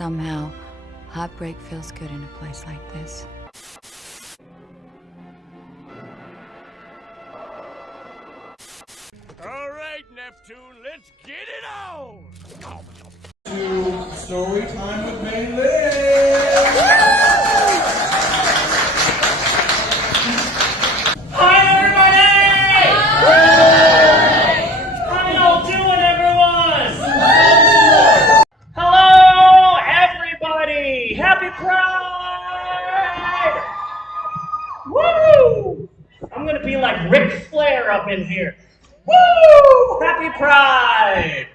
Somehow, heartbreak feels good in a place like this. All right, Neptune, let's get it on! To Storytime with May Lynn! Hi, everybody! How y'all doing, everyone? Hello, everybody! Happy Pride! Woo! I'm gonna be like Ric Flair up in here. Woo! Happy Pride!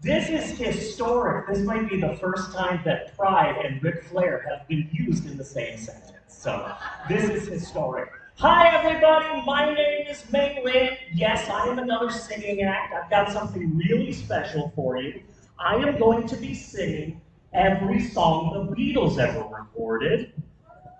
This is historic. This might be the first time that Pride and Ric Flair have been used in the same sentence. So this is historic. Hi everybody, my name is May Lynn. Yes, I am another singing act. I've got something really special for you. I am going to be singing every song the Beatles ever recorded.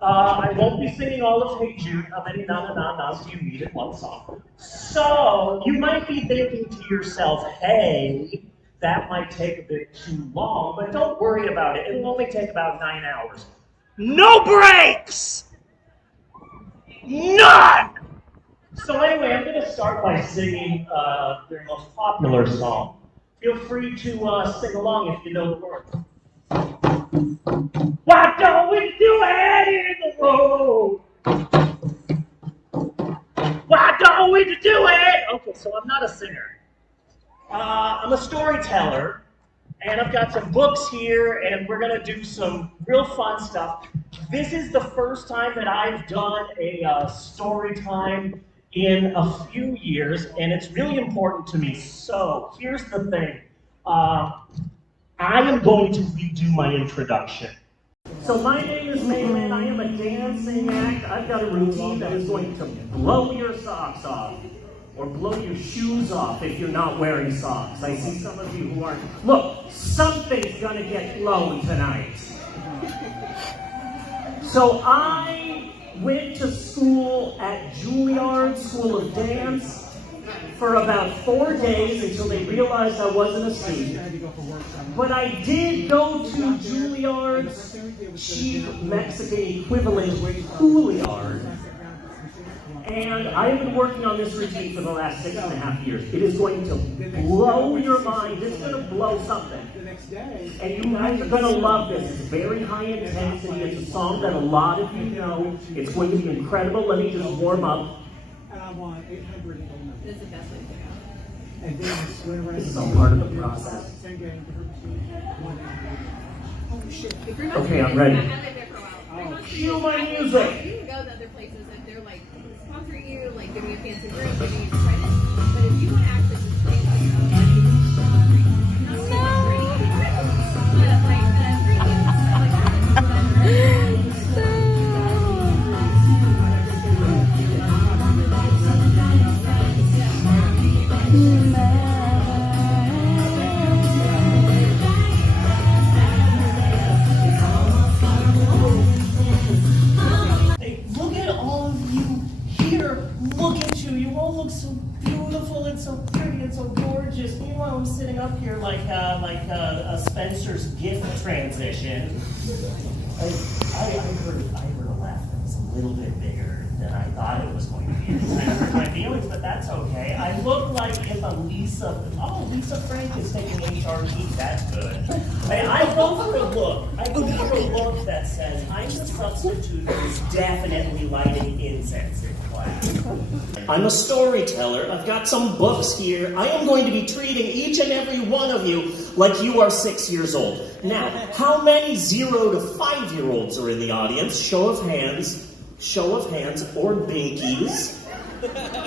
I won't be singing all of Hey Jude, how many na-na-na-nas do you need in one song? So you might be thinking to yourself, hey, that might take a bit too long, but don't worry about it. It'll only take about 9 hours. No breaks! None! So anyway, I'm going to start by singing their most popular song. Feel free to sing along if you know the words. Why don't we do it in the road? Why don't we do it? Okay, so I'm not a singer. I'm a storyteller, and I've got some books here, and we're gonna do some real fun stuff. This is the first time that I've done a story time in a few years, and it's really important to me. So here's the thing. I am going to redo my introduction. So my name is May Lynn. I am a dancing act. I've got a routine that is going to blow your socks off. Or blow your shoes off if you're not wearing socks. I see some of you who aren't. Look, something's gonna get blown tonight. So I went to school at Juilliard School of Dance for about 4 days until they realized I wasn't a student. But I did go to Juilliard's cheap Mexican equivalent, Juilliard. And I've been working on this routine for the last 6.5 years. It is going to blow your mind. It's going to blow something. And you guys are going to love this. It's very high intensity. It's a song that a lot of you know. It's going to be incredible. Let me just warm up. And I want 800. This is the best way to go. And then This is all part of the process. Oh shit. Okay, I'm ready. I've been there for a while. Cue my music. You can go to other places if they're like sponsoring you, like giving you a fancy room, giving you credit. But if you want to actually just play by your own, Look at all of you here. Look at you. You all look so beautiful and so pretty and so gorgeous. Meanwhile, I'm sitting up here like a Spencer's gift transition. I heard a laugh that was a little bit bigger than I thought it was going to be. It hurt my feelings, but that's okay. I look like if Lisa Frank is taking HRT. That's good. I go for a look. I go for a look that says I'm the substitute who is definitely lighting incense in class. I'm a storyteller. I've got some books here. I am going to be treating each and every one of you like you are 6 years old. Now, how many 0 to 5-year-olds are in the audience? Show of hands, or binkies.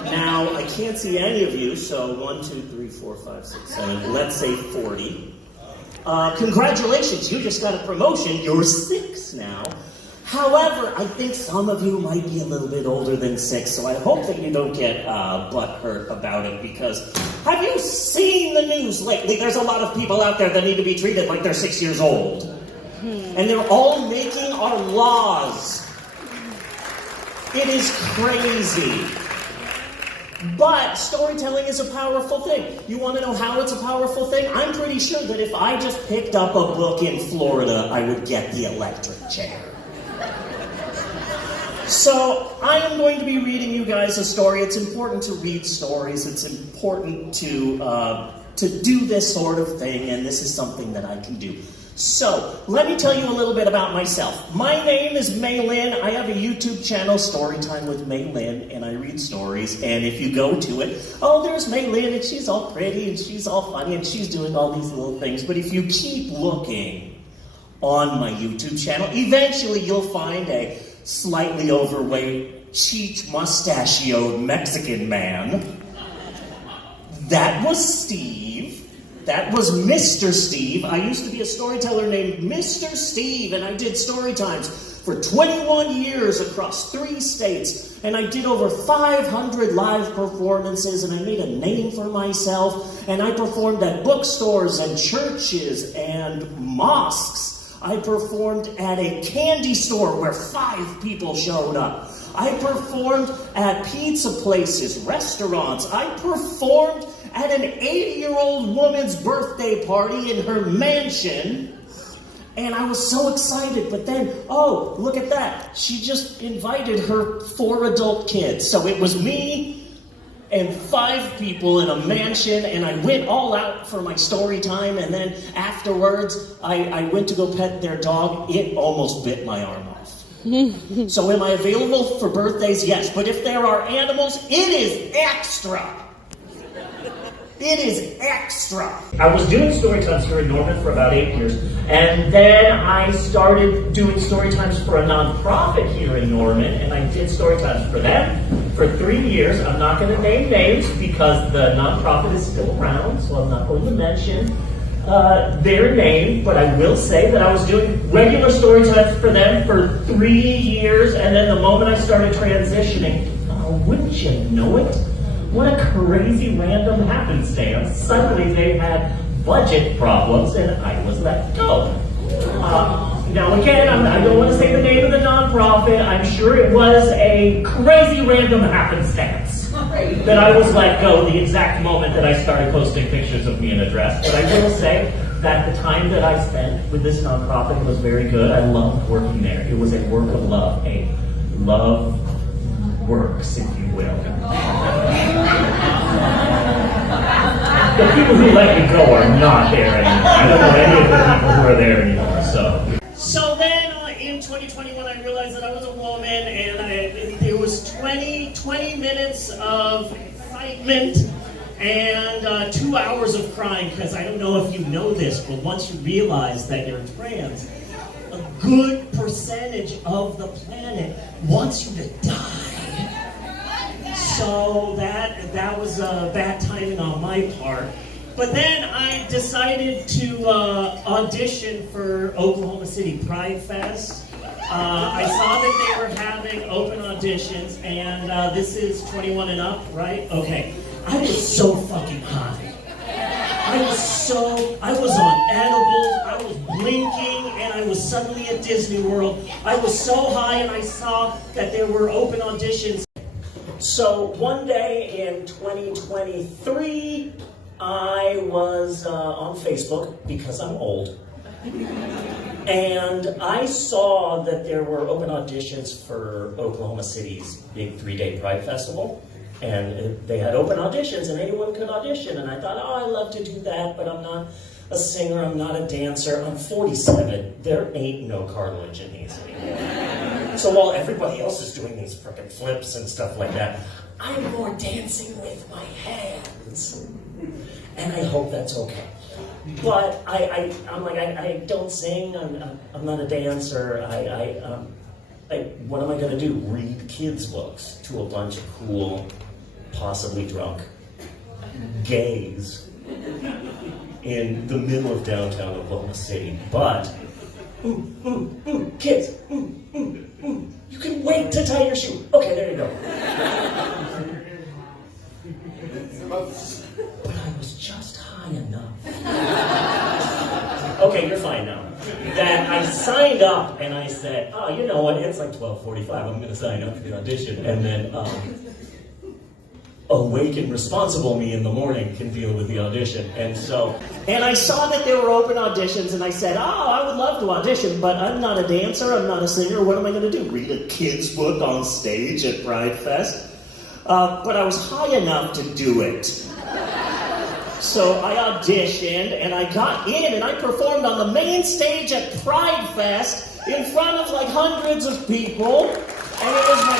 Now, I can't see any of you, so 1, 2, 3, 4, 5, 6, 7, let's say 40. Congratulations, you just got a promotion. You're 6 now. However, I think some of you might be a little bit older than 6, so I hope that you don't get butthurt about it, because have you seen the news lately? There's a lot of people out there that need to be treated like they're 6 years old. And they're all making our laws. It is crazy. But storytelling is a powerful thing. You want to know how it's a powerful thing? I'm pretty sure that if I just picked up a book in Florida, I would get the electric chair. So I am going to be reading you guys a story. It's important to read stories. It's important to do this sort of thing, and this is something that I can do. So, let me tell you a little bit about myself. My name is May Lynn. I have a YouTube channel, Storytime with May Lynn, and I read stories. And if you go to it, oh, there's May Lynn, and she's all pretty, and she's all funny, and she's doing all these little things. But if you keep looking on my YouTube channel, eventually you'll find a slightly overweight, cheech mustachioed Mexican man. That was Steve. That was Mr. Steve. I used to be a storyteller named Mr. Steve, and I did story times for 21 years across 3 states, and I did over 500 live performances, and I made a name for myself, and I performed at bookstores and churches and mosques. I performed at a candy store where 5 people showed up. I performed at pizza places, restaurants. I performed at an 80-year-old woman's birthday party in her mansion. And I was so excited, but then, oh, look at that. She just invited her 4 adult kids. So it was me and 5 people in a mansion, and I went all out for my story time, and then afterwards, I went to go pet their dog. It almost bit my arm off. So am I available for birthdays? Yes, but if there are animals, it is extra. It is extra. I was doing story times here in Norman for about 8 years, and then I started doing story times for a nonprofit here in Norman, and I did story times for them for 3 years. I'm not going to name names because the nonprofit is still around, so I'm not going to mention their name, but I will say that I was doing regular story times for them for 3 years, and then the moment I started transitioning, wouldn't you know it? What a crazy random happenstance. Suddenly they had budget problems and I was let go. Now again, I don't want to say the name of the nonprofit. I'm sure it was a crazy random happenstance that I was let go the exact moment that I started posting pictures of me in a dress. But I will say that the time that I spent with this nonprofit was very good. I loved working there. It was a work of love. A love works, if you will. The people who let me go are not there anymore. I don't know any of the people who are there anymore. So then in 2021, I realized that I was a woman, and there was 20 minutes of excitement and 2 hours of crying, because I don't know if you know this, but once you realize that you're trans, a good percentage of the planet wants you to die. So that was bad timing on my part. But then I decided to audition for Oklahoma City Pride Fest. I saw that they were having open auditions, and this is 21 and up, right? Okay. I was so fucking high. I was on edibles, I was blinking, and I was suddenly at Disney World. I was so high, and I saw that there were open auditions. So one day in 2023, I was on Facebook, because I'm old, and I saw that there were open auditions for Oklahoma City's big 3-day Pride Festival, and they had open auditions, and anyone could audition, and I thought, oh, I'd love to do that, but I'm not a singer, I'm not a dancer, I'm 47, there ain't no cartilage in these anymore. So while everybody else is doing these frickin' flips and stuff like that, I'm more dancing with my hands. And I hope that's okay. But I'm like, I don't sing, I'm not a dancer, what am I gonna do? Read kids' books to a bunch of cool, possibly drunk gays in the middle of downtown Oklahoma City. But, kids, you can wait to tie your shoe. Okay, there you go. But I was just high enough. Okay, you're fine now. That I signed up and I said, oh, you know what, it's like 12:45, I'm gonna sign up for the audition. And then, awake and responsible me in the morning can deal with the audition. And I saw that there were open auditions, and I said, oh, I would love to audition, but I'm not a dancer, I'm not a singer, what am I going to do? Read a kid's book on stage at Pride Fest? But I was high enough to do it. So I auditioned, and I got in, and I performed on the main stage at Pride Fest in front of like hundreds of people, and it was my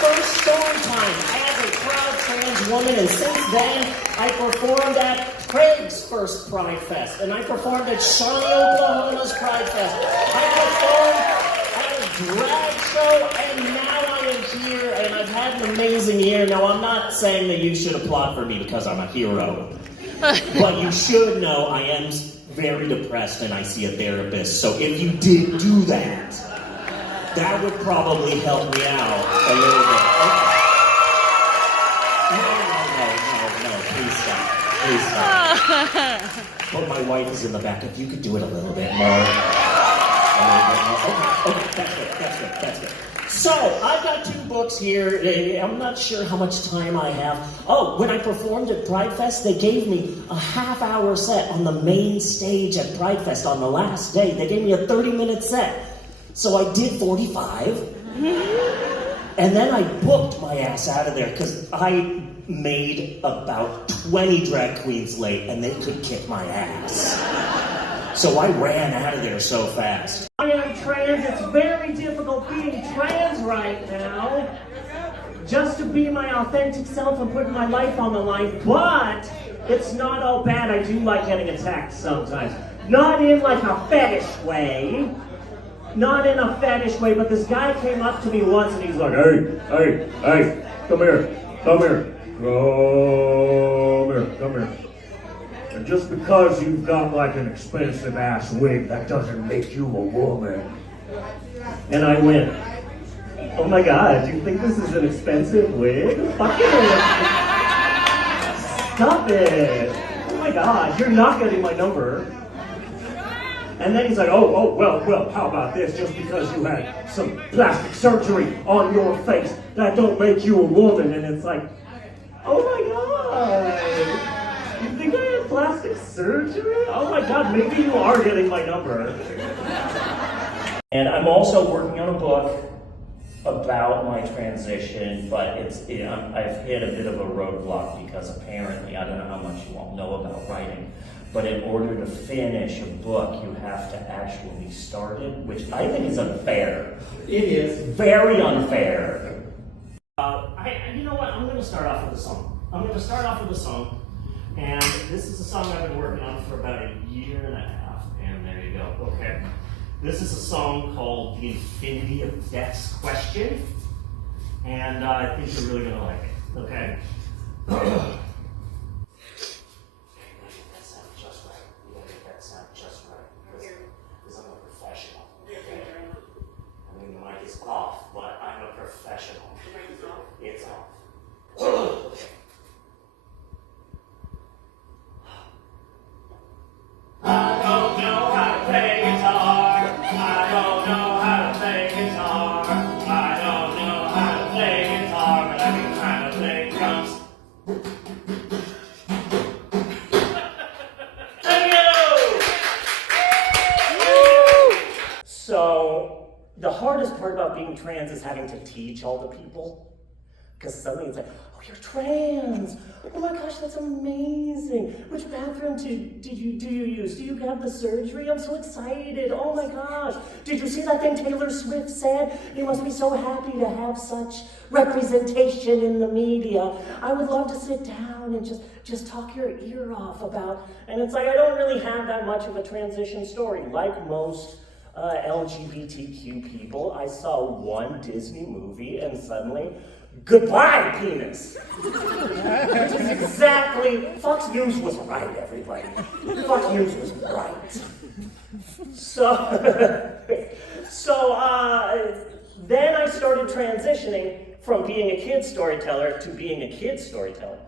first story time as a proud trans woman, and since then, I performed at Craig's first Pride Fest, and I performed at Shawnee, Oklahoma's Pride Fest. I performed at a drag show, and now I am here, and I've had an amazing year. Now, I'm not saying that you should applaud for me because I'm a hero, but you should know I am very depressed and I see a therapist, so if you did do that, that would probably help me out a little bit. Okay. No, please stop. But my wife is in the back. If you could do it a little bit more. Okay, that's good. So, I've got 2 books here. I'm not sure how much time I have. Oh, when I performed at Pride Fest, they gave me a half-hour set on the main stage at Pride Fest on the last day. They gave me a 30-minute set. So I did 45, and then I booked my ass out of there because I made about 20 drag queens late and they could kick my ass. So I ran out of there so fast. I am trans. It's very difficult being trans right now. Just to be my authentic self and putting my life on the line, but it's not all bad. I do like getting attacked sometimes. Not in like a fetish way. Not in a fetish way, but this guy came up to me once and he's like, hey, come here. And just because you've got like an expensive ass wig, that doesn't make you a woman. And I went, oh my God, you think this is an expensive wig? Fuck it. Stop it. Oh my God, you're not getting my number. And then he's like, well, how about this? Just because you had some plastic surgery on your face, that don't make you a woman. And it's like, oh my God, you think I had plastic surgery? Oh my God, maybe you are getting my number. And I'm also working on a book about my transition, but I've hit a bit of a roadblock because apparently, I don't know how much you all know about writing, but in order to finish a book, you have to actually start it, which I think is unfair. It is. Very unfair. You know what? I'm going to start off with a song. And this is a song I've been working on for about a year and a half. And there you go. Okay. This is a song called The Infinity of Death's Question. And I think you're really going to like it. Okay? Off, but I'm a professional. It's off. I don't know how to play guitar. I don't know how to play guitar. I don't know how to play guitar, but I can kind of play drums. Thank you! So, the hardest part about being trans is having to teach all the people. Because suddenly it's like, oh, you're trans. Oh my gosh, that's amazing. Which bathroom do you use? Do you have the surgery? I'm so excited. Oh my gosh. Did you see that thing Taylor Swift said? You must be so happy to have such representation in the media. I would love to sit down and just talk your ear off about, and it's like, I don't really have that much of a transition story. Like most LGBTQ people, I saw one Disney movie and suddenly, goodbye, penis. Which is exactly, Fox News was right, everybody. Fox News was right. Then I started transitioning from being a kid storyteller to being a kid storyteller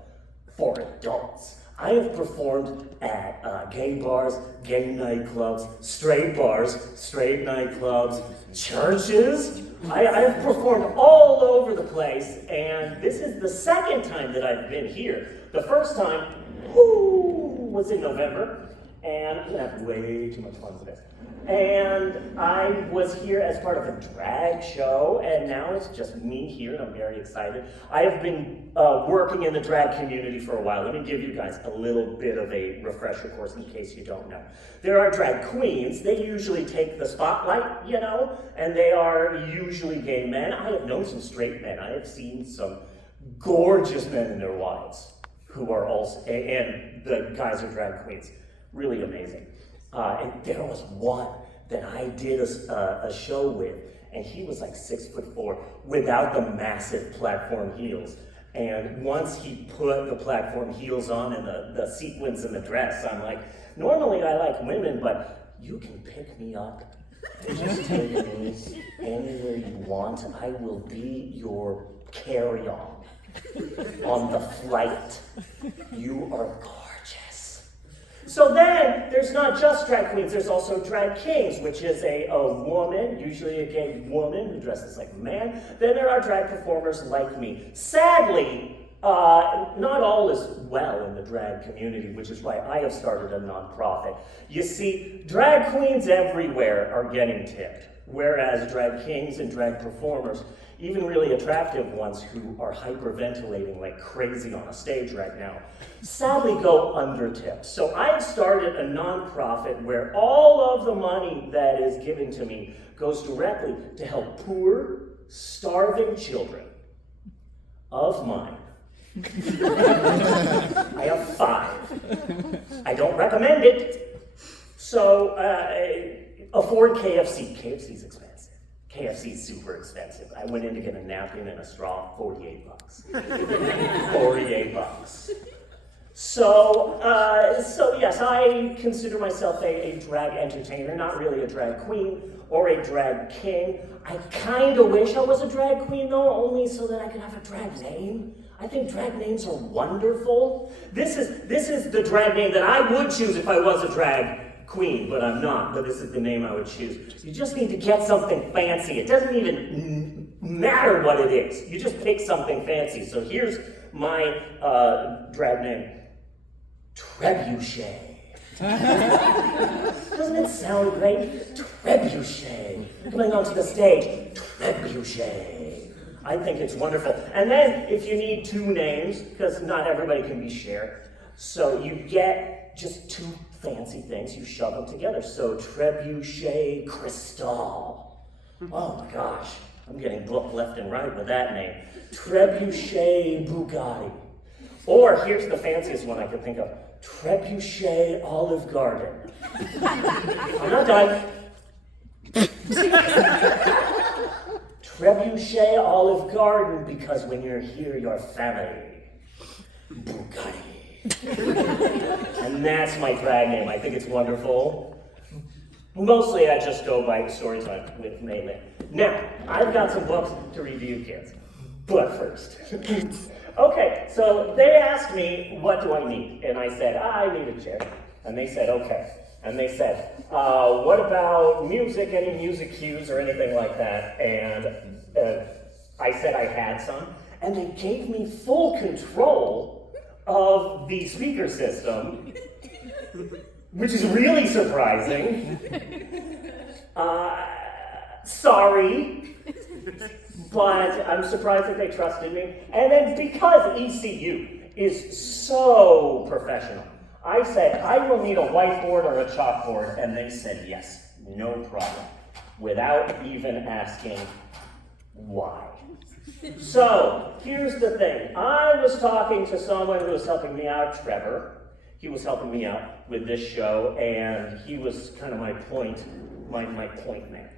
for adults. I have performed at gay bars, gay nightclubs, straight bars, straight nightclubs, churches. I have performed all over the place, and this is the second time that I've been here. The first time, was in November, and I'm gonna have way too much fun with this. And I was here as part of a drag show, and now it's just me here, and I'm very excited. I have been working in the drag community for a while. Let me give you guys a little bit of a refresher course in case you don't know. There are drag queens. They usually take the spotlight, you know, and they are usually gay men. I have known some straight men. I have seen some gorgeous men and their wives who are also, and the guys are drag queens. Really amazing. And there was one that I did a show with, and he was like 6'4" without the massive platform heels. And once he put the platform heels on and the sequins in the dress, I'm like, normally I like women, but you can pick me up and just take me anywhere you want. I will be your carry-on on the flight. You are gorgeous. So then, there's not just drag queens, there's also drag kings, which is a woman, usually a gay woman who dresses like a man. Then there are drag performers like me. Sadly, not all is well in the drag community, which is why I have started a nonprofit. You see, drag queens everywhere are getting tipped, whereas drag kings and drag performers, even really attractive ones who are hyperventilating like crazy on a stage right now, sadly go under-tipped. So I've started a nonprofit where all of the money that is given to me goes directly to help poor, starving children of mine. I have 5. I don't recommend it. So afford KFC. KFC's expensive. KFC's super expensive. I went in to get a napkin and a straw, $48. $48. So yes, I consider myself a drag entertainer, not really a drag queen or a drag king. I kind of wish I was a drag queen though, only so that I could have a drag name. I think drag names are wonderful. This is the drag name that I would choose if I was a drag queen, but I'm not, but this is the name I would choose. You just need to get something fancy. It doesn't even matter what it is. You just pick something fancy. So here's my drag name, Trebuchet. Doesn't it sound great? Trebuchet. Coming onto the stage, Trebuchet. I think it's wonderful. And then if you need 2 names, because not everybody can be shared, so you get just 2 fancy things, you shove them together. So Trebuchet Crystal. Oh my gosh, I'm getting booked left and right with that name. Trebuchet Bugatti. Or here's the fanciest one I could think of. Trebuchet Olive Garden. I'm not done. Trebuchet Olive Garden, because when you're here, you're family. Bugatti. And that's my drag name. I think it's wonderful. Mostly I just go by Storytime with May Lynn. Now, I've got some books to read to you kids. But first. Okay, so they asked me, what do I need? And I said, I need a chair. And they said, okay. And they said, what about music, any music cues or anything like that? And I said I had some. And they gave me full control of the speaker system, which is really surprising. Sorry, but I'm surprised that they trusted me. And then because ECU is so professional, I said, I will need a whiteboard or a chalkboard, and they said yes, no problem, without even asking why. So, here's the thing. I was talking to someone who was helping me out, Trevor. He was helping me out with this show, and he was kind of my point man.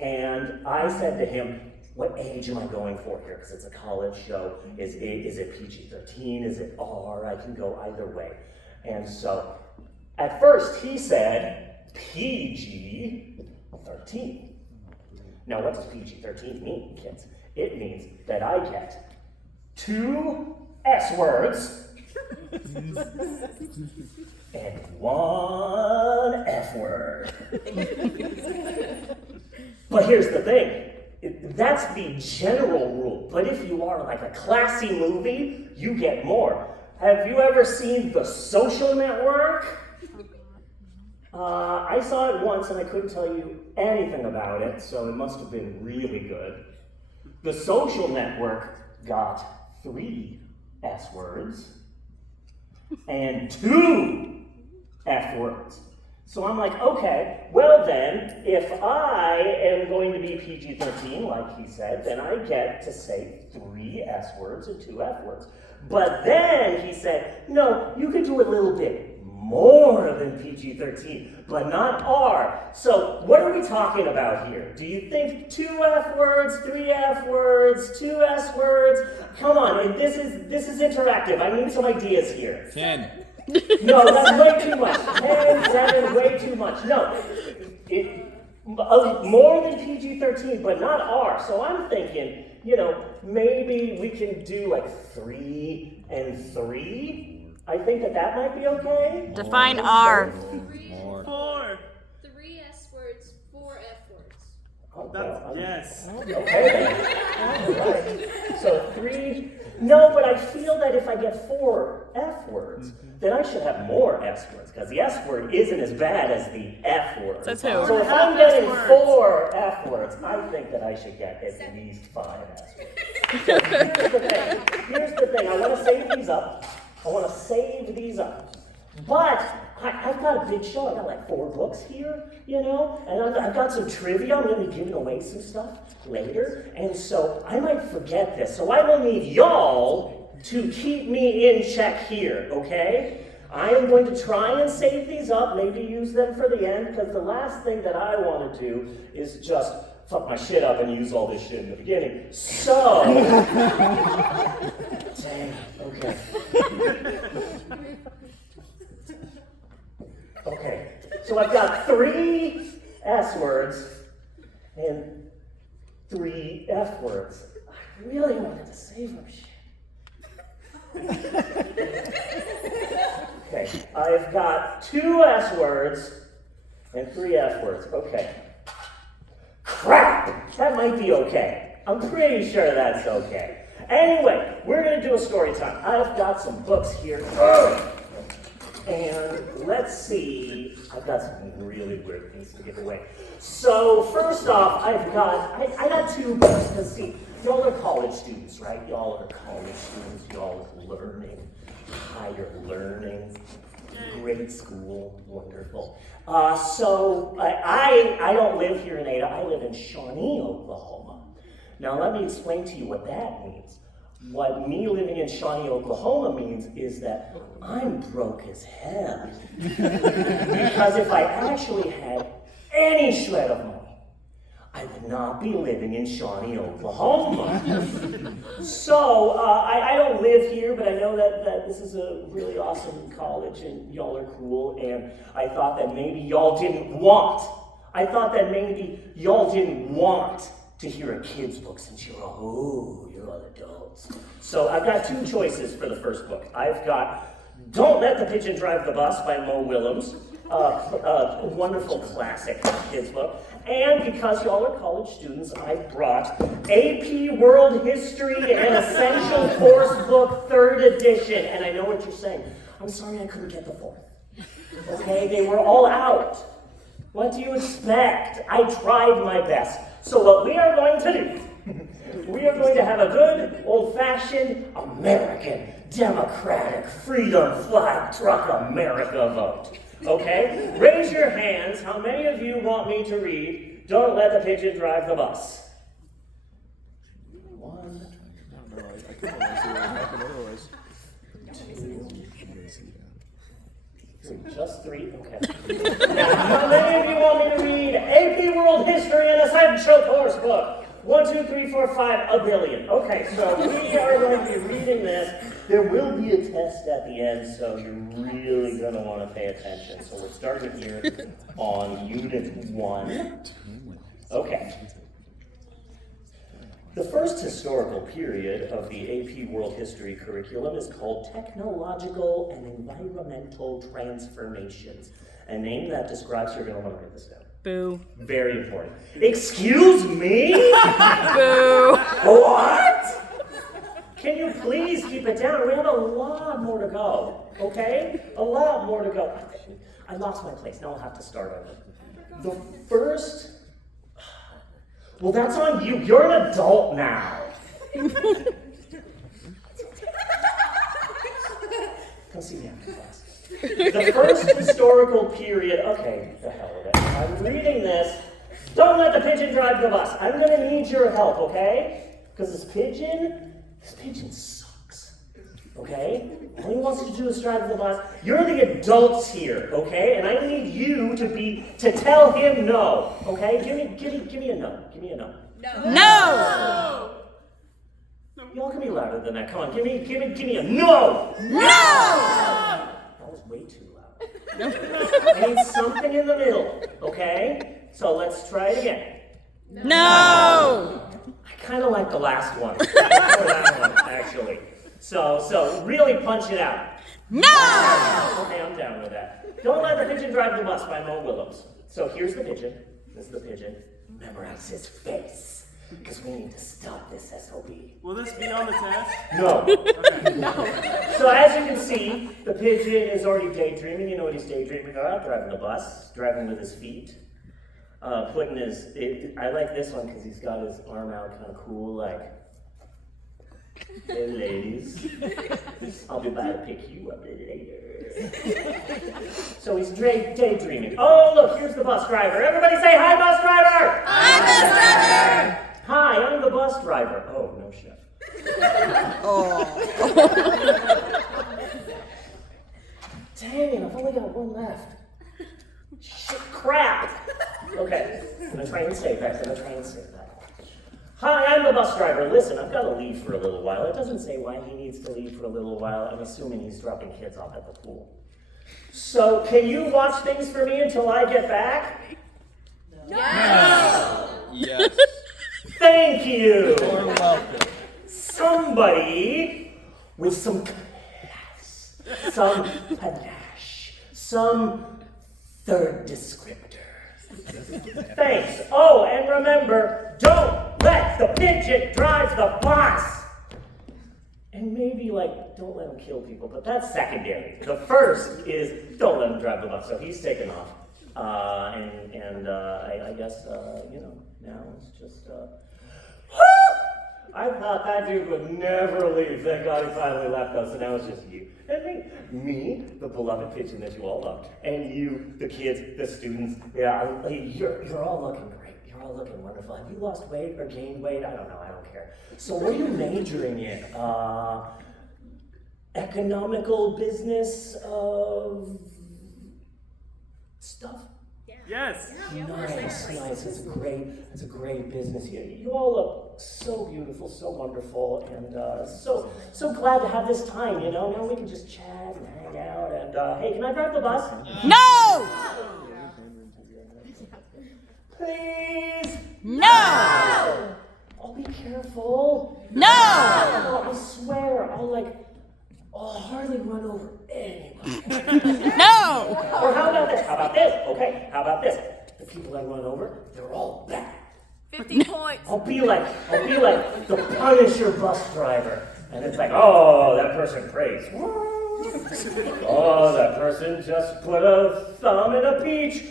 And I said to him, what age am I going for here? Because it's a college show. Is it PG-13? Is it R? I can go either way. And so, at first he said PG-13. Now, what does PG-13 mean, kids? It means that I get 2 S words And one F word. But here's the thing. That's the general rule. But if you are like a classy movie, you get more. Have you ever seen The Social Network? I saw it once and I couldn't tell you anything about it, so it must have been really good. The Social Network got 3 S words and 2 F words. So I'm like, okay, well then, if I am going to be PG-13, like he said, then I get to say 3 S words and 2 F words. But then he said, no, you could do a little bit more than PG-13, but not R. So what are we talking about here? Do you think 2 F words, 3 F words, 2 S words? Come on, and this is interactive. I need some ideas here. 10. No, that's way too much. 10, 7, way too much. No, more than PG-13, but not R. So I'm thinking, maybe we can do like 3 and 3. I think that might be okay. Define R. 4. 3 S words, 4 F words. Oh, Yes. Okay. All right. So 3. No, but I feel that if I get 4 F words, then I should have more S words, because the S word isn't as bad as the F word. That's who? So if I'm getting 4 F words, I think that I should get at least 5 S words. So here's the thing. I want to save these up. But I've got a big show. I've got like 4 books here, and I've got some trivia. I'm going to be giving away some stuff later. And so I might forget this. So I will need y'all to keep me in check here, okay? I am going to try and save these up, maybe use them for the end, because the last thing that I want to do is just fuck my shit up and use all this shit in the beginning. So, dang, okay. Okay, so I've got 3 S words and 3 F words. I really wanted to save them shit. Okay, I've got 2 S words and 3 F words. Okay. Crap! That might be okay. I'm pretty sure that's okay. Anyway, we're going to do a story time. I've got some books here. And let's see. I've got some really weird things to give away. So first off, I got 2 books. Because see, y'all are college students, right? Y'all are college students. Y'all are learning. Higher learning. Great school. Wonderful. So I don't live here in Ada. I live in Shawnee, Oklahoma. Now let me explain to you what that means. What me living in Shawnee, Oklahoma means is that I'm broke as hell. Because if I actually had any shred of money, I would not be living in Shawnee, Oklahoma. So I don't live here, but I know that this is a really awesome college and y'all are cool, and I thought that maybe y'all didn't want to hear a kid's book since you're all adults. So I've got 2 choices for the first book. I've got Don't Let the Pigeon Drive the Bus by Mo Willems, a wonderful classic kids book. And because y'all are college students, I brought AP World History and Essential Course Book 3rd edition. And I know what you're saying. I'm sorry I couldn't get the 4th. Okay, they were all out. What do you expect? I tried my best. So what we are going to do, we are going to have a good, old-fashioned, American, democratic, freedom flag truck America vote. Okay? Raise your hands. How many of you want me to read Don't Let the Pigeon Drive the Bus? 1. No, I can't see otherwise. 2. Just 3? Okay. Now, how many of you want me to read AP World History and Essential Course Book? 1, 2, 3, 4, 5, a billion. Okay, so we are going to be reading this. There will be a test at the end, so you're really going to want to pay attention. So we're starting here on Unit 1. Okay. The first first historical period of the AP World History curriculum is called Technological and Environmental Transformations, a name that describes, you're going to want to write this down. Boo. Very important. Excuse me? Boo. What? Can you please keep it down? We have a lot more to go, okay? A lot more to go. I lost my place. Now I'll have to start over. The first... Well, that's on you. You're an adult now. Come see me after class. The first historical period... Okay, the hell with it. I'm reading this. Don't let the pigeon drive the bus. I'm going to need your help, okay? Because this pigeon sucks, okay? All he wants to do is drive the bus. You're the adults here, okay? And I need you to tell him no, okay? Give me a no. Give me a no. No. Y'all can be louder than that. Come on, give me a no. No. That was way too loud. I need something in the middle, okay? So let's try it again. No. I kind of like the last one. Or that one, actually. So really punch it out. No. Okay, I'm down with that. Don't let the pigeon drive the bus by Mo Willems. So here's the pigeon. This is the pigeon. Memorize his face, because we need to stop this SOB. Will this be on the test? No. So as you can see, the pigeon is already daydreaming. You know what he's daydreaming about? Driving the bus, driving with his feet. I like this one because he's got his arm out kind of cool, like, hey ladies, I'll be by to pick you up later. So he's daydreaming. Oh, look, here's the bus driver. Everybody say hi, bus driver! Hi, bus driver! Hi, I'm the bus driver. Oh, no shit. Dang it, I've only got one left. Shit, crap! Okay, I'm gonna try and save that. Hi, I'm the bus driver. Listen, I've got to leave for a little while. It doesn't say why he needs to leave for a little while. I'm assuming he's dropping kids off at the pool. So, can you watch things for me until I get back? No. Yes. Thank you. You're welcome. Somebody with some class, some panache, some third descriptor. Thanks. Oh, and remember, don't let the pigeon drive the bus. And maybe, don't let him kill people, but that's secondary. The first is don't let him drive the bus. So he's taken off. I guess, now it's just, I thought that dude would never leave. Thank God he finally left us, and now it's just you. And me, the beloved pigeon that you all love, and you, the kids, the students. Yeah, you're all looking great. You're all looking wonderful. Have you lost weight or gained weight? I don't know. I don't care. So what are you majoring in? Economical business of stuff? Yes. Nice. It's a great business here. You all look so beautiful, so wonderful, and so glad to have this time. Now we can just chat and hang out. And hey, can I drive the bus? No. Please. No. I'll be careful. No. I swear, I'll hardly run over anybody. No. Or how about this? Okay, how about this? The people I run over, they're all bad. 50 points. I'll be like the Punisher bus driver. And it's like, oh, that person prays. Oh, that person just put a thumb in a peach.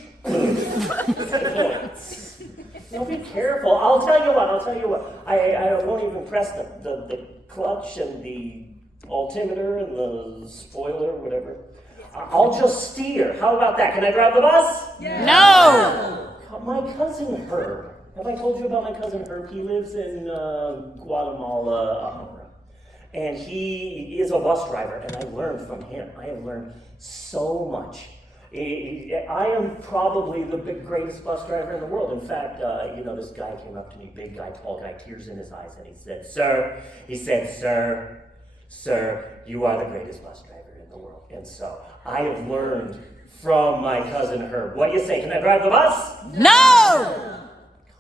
Now be careful. I'll tell you what. I won't even press the clutch and the altimeter and the spoiler, whatever. I'll just steer. How about that? Can I drive the bus? Yeah. No. My cousin Herb. Have I told you about my cousin Herb? He lives in Guatemala, and he is a bus driver, and I learned from him. I have learned so much. I am probably the greatest bus driver in the world. In fact, this guy came up to me, big guy, tall guy, tears in his eyes, and he said, Sir, you are the greatest bus driver in the world. And so I have learned from my cousin Herb. What do you say? Can I drive the bus? No!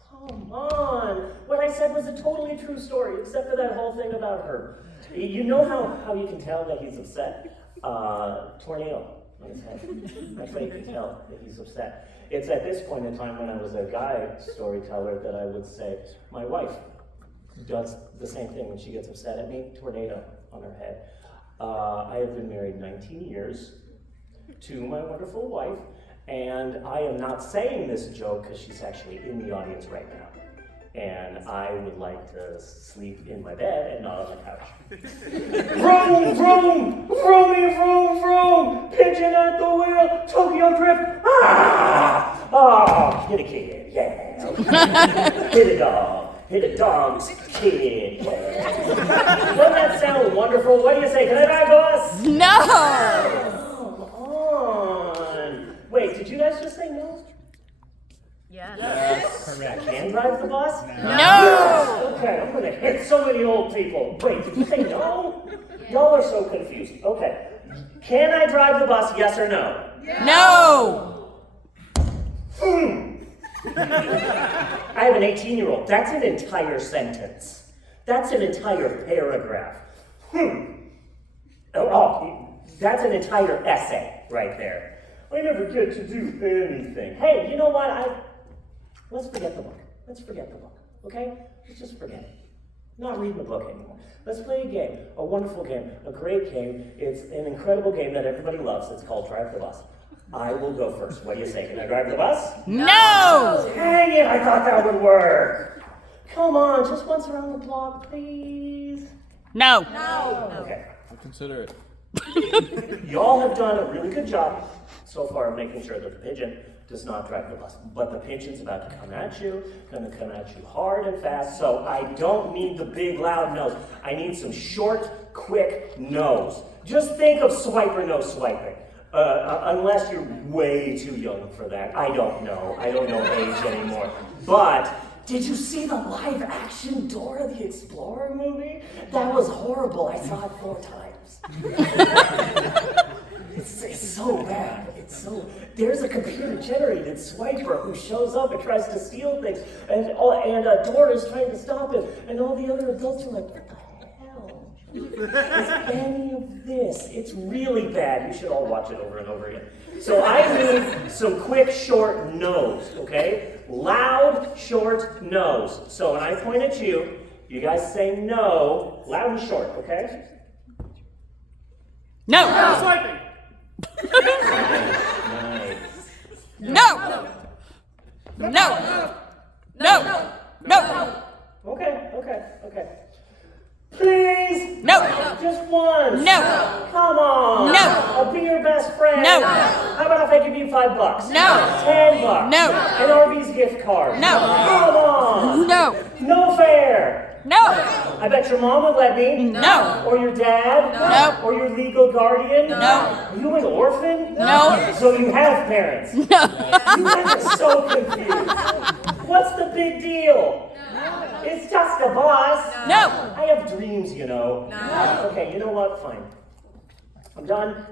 Come on. What I said was a totally true story, except for that whole thing about her. You know how you can tell that he's upset? Tornado on his head. That's how you can tell that he's upset. It's at this point in time when I was a guy storyteller that I would say, my wife does the same thing when she gets upset at me, tornado on her head. I have been married 19 years to my wonderful wife, and I am not saying this joke because she's actually in the audience right now. And I would like to sleep in my bed and not on the couch. Vroom, vroom, vroomy, vroom, vroom, pigeon at the wheel, Tokyo drift, ah! Oh, hit a kid, yeah. Hit a dog's kid, yeah. Doesn't that sound wonderful? What do you say? Can I drive the bus? No! Come on. Wait, did you guys just say no? Yes. Correct. Can drive the bus? No! Okay, I'm gonna hit so many old people. Wait, did you say no? Y'all are so confused. Okay. Can I drive the bus, yes or no? No! I have an 18-year-old. That's an entire sentence. That's an entire paragraph. Oh, that's an entire essay right there. I never get to do anything. Hey, you know what? Let's forget the book. Let's forget the book, okay? Let's just forget it. I'm not reading the book anymore. Let's play a game, a wonderful game, a great game. It's an incredible game that everybody loves. It's called Drive the Bus. I will go first. What do you say? Can I drive the bus? No! Dang it, I thought that would work. Come on, just once around the block, please. No. Okay. I'll consider it. Y'all have done a really good job so far of making sure that the pigeon does not drive the bus. But the pigeon's about to come at you, gonna come at you hard and fast, so I don't need the big loud nose. I need some short, quick nose. Just think of swipe or no swiping. Unless you're way too young for that. I don't know. I don't know age anymore. But did you see the live action Dora the Explorer movie? That was horrible. I saw it 4 times. It's so bad. There's a computer-generated swiper who shows up and tries to steal things, and Dora's trying to stop him, and all the other adults are like, what the hell is any of this? It's really bad. You should all watch it over and over again. So I need some quick, short no's, okay? Loud, short no's. So when I point at you, you guys say no, loud and short, okay? No! No swiping! Nice. No! No! No! No! Okay. Please? No! Just once? No! Come on! No! I'll be your best friend. No! How about if I give you $5? No! $10? No! An Arby's gift card? No! Come on! No! No fair! No! I bet your mom would let me. No! Or your dad? No! Or your legal guardian? No! Are you an orphan? No! So you have parents? No! You guys are so confused. What's the big deal? It's just a bus. No! I have dreams, you know. No. Okay, you know what? Fine. I'm done.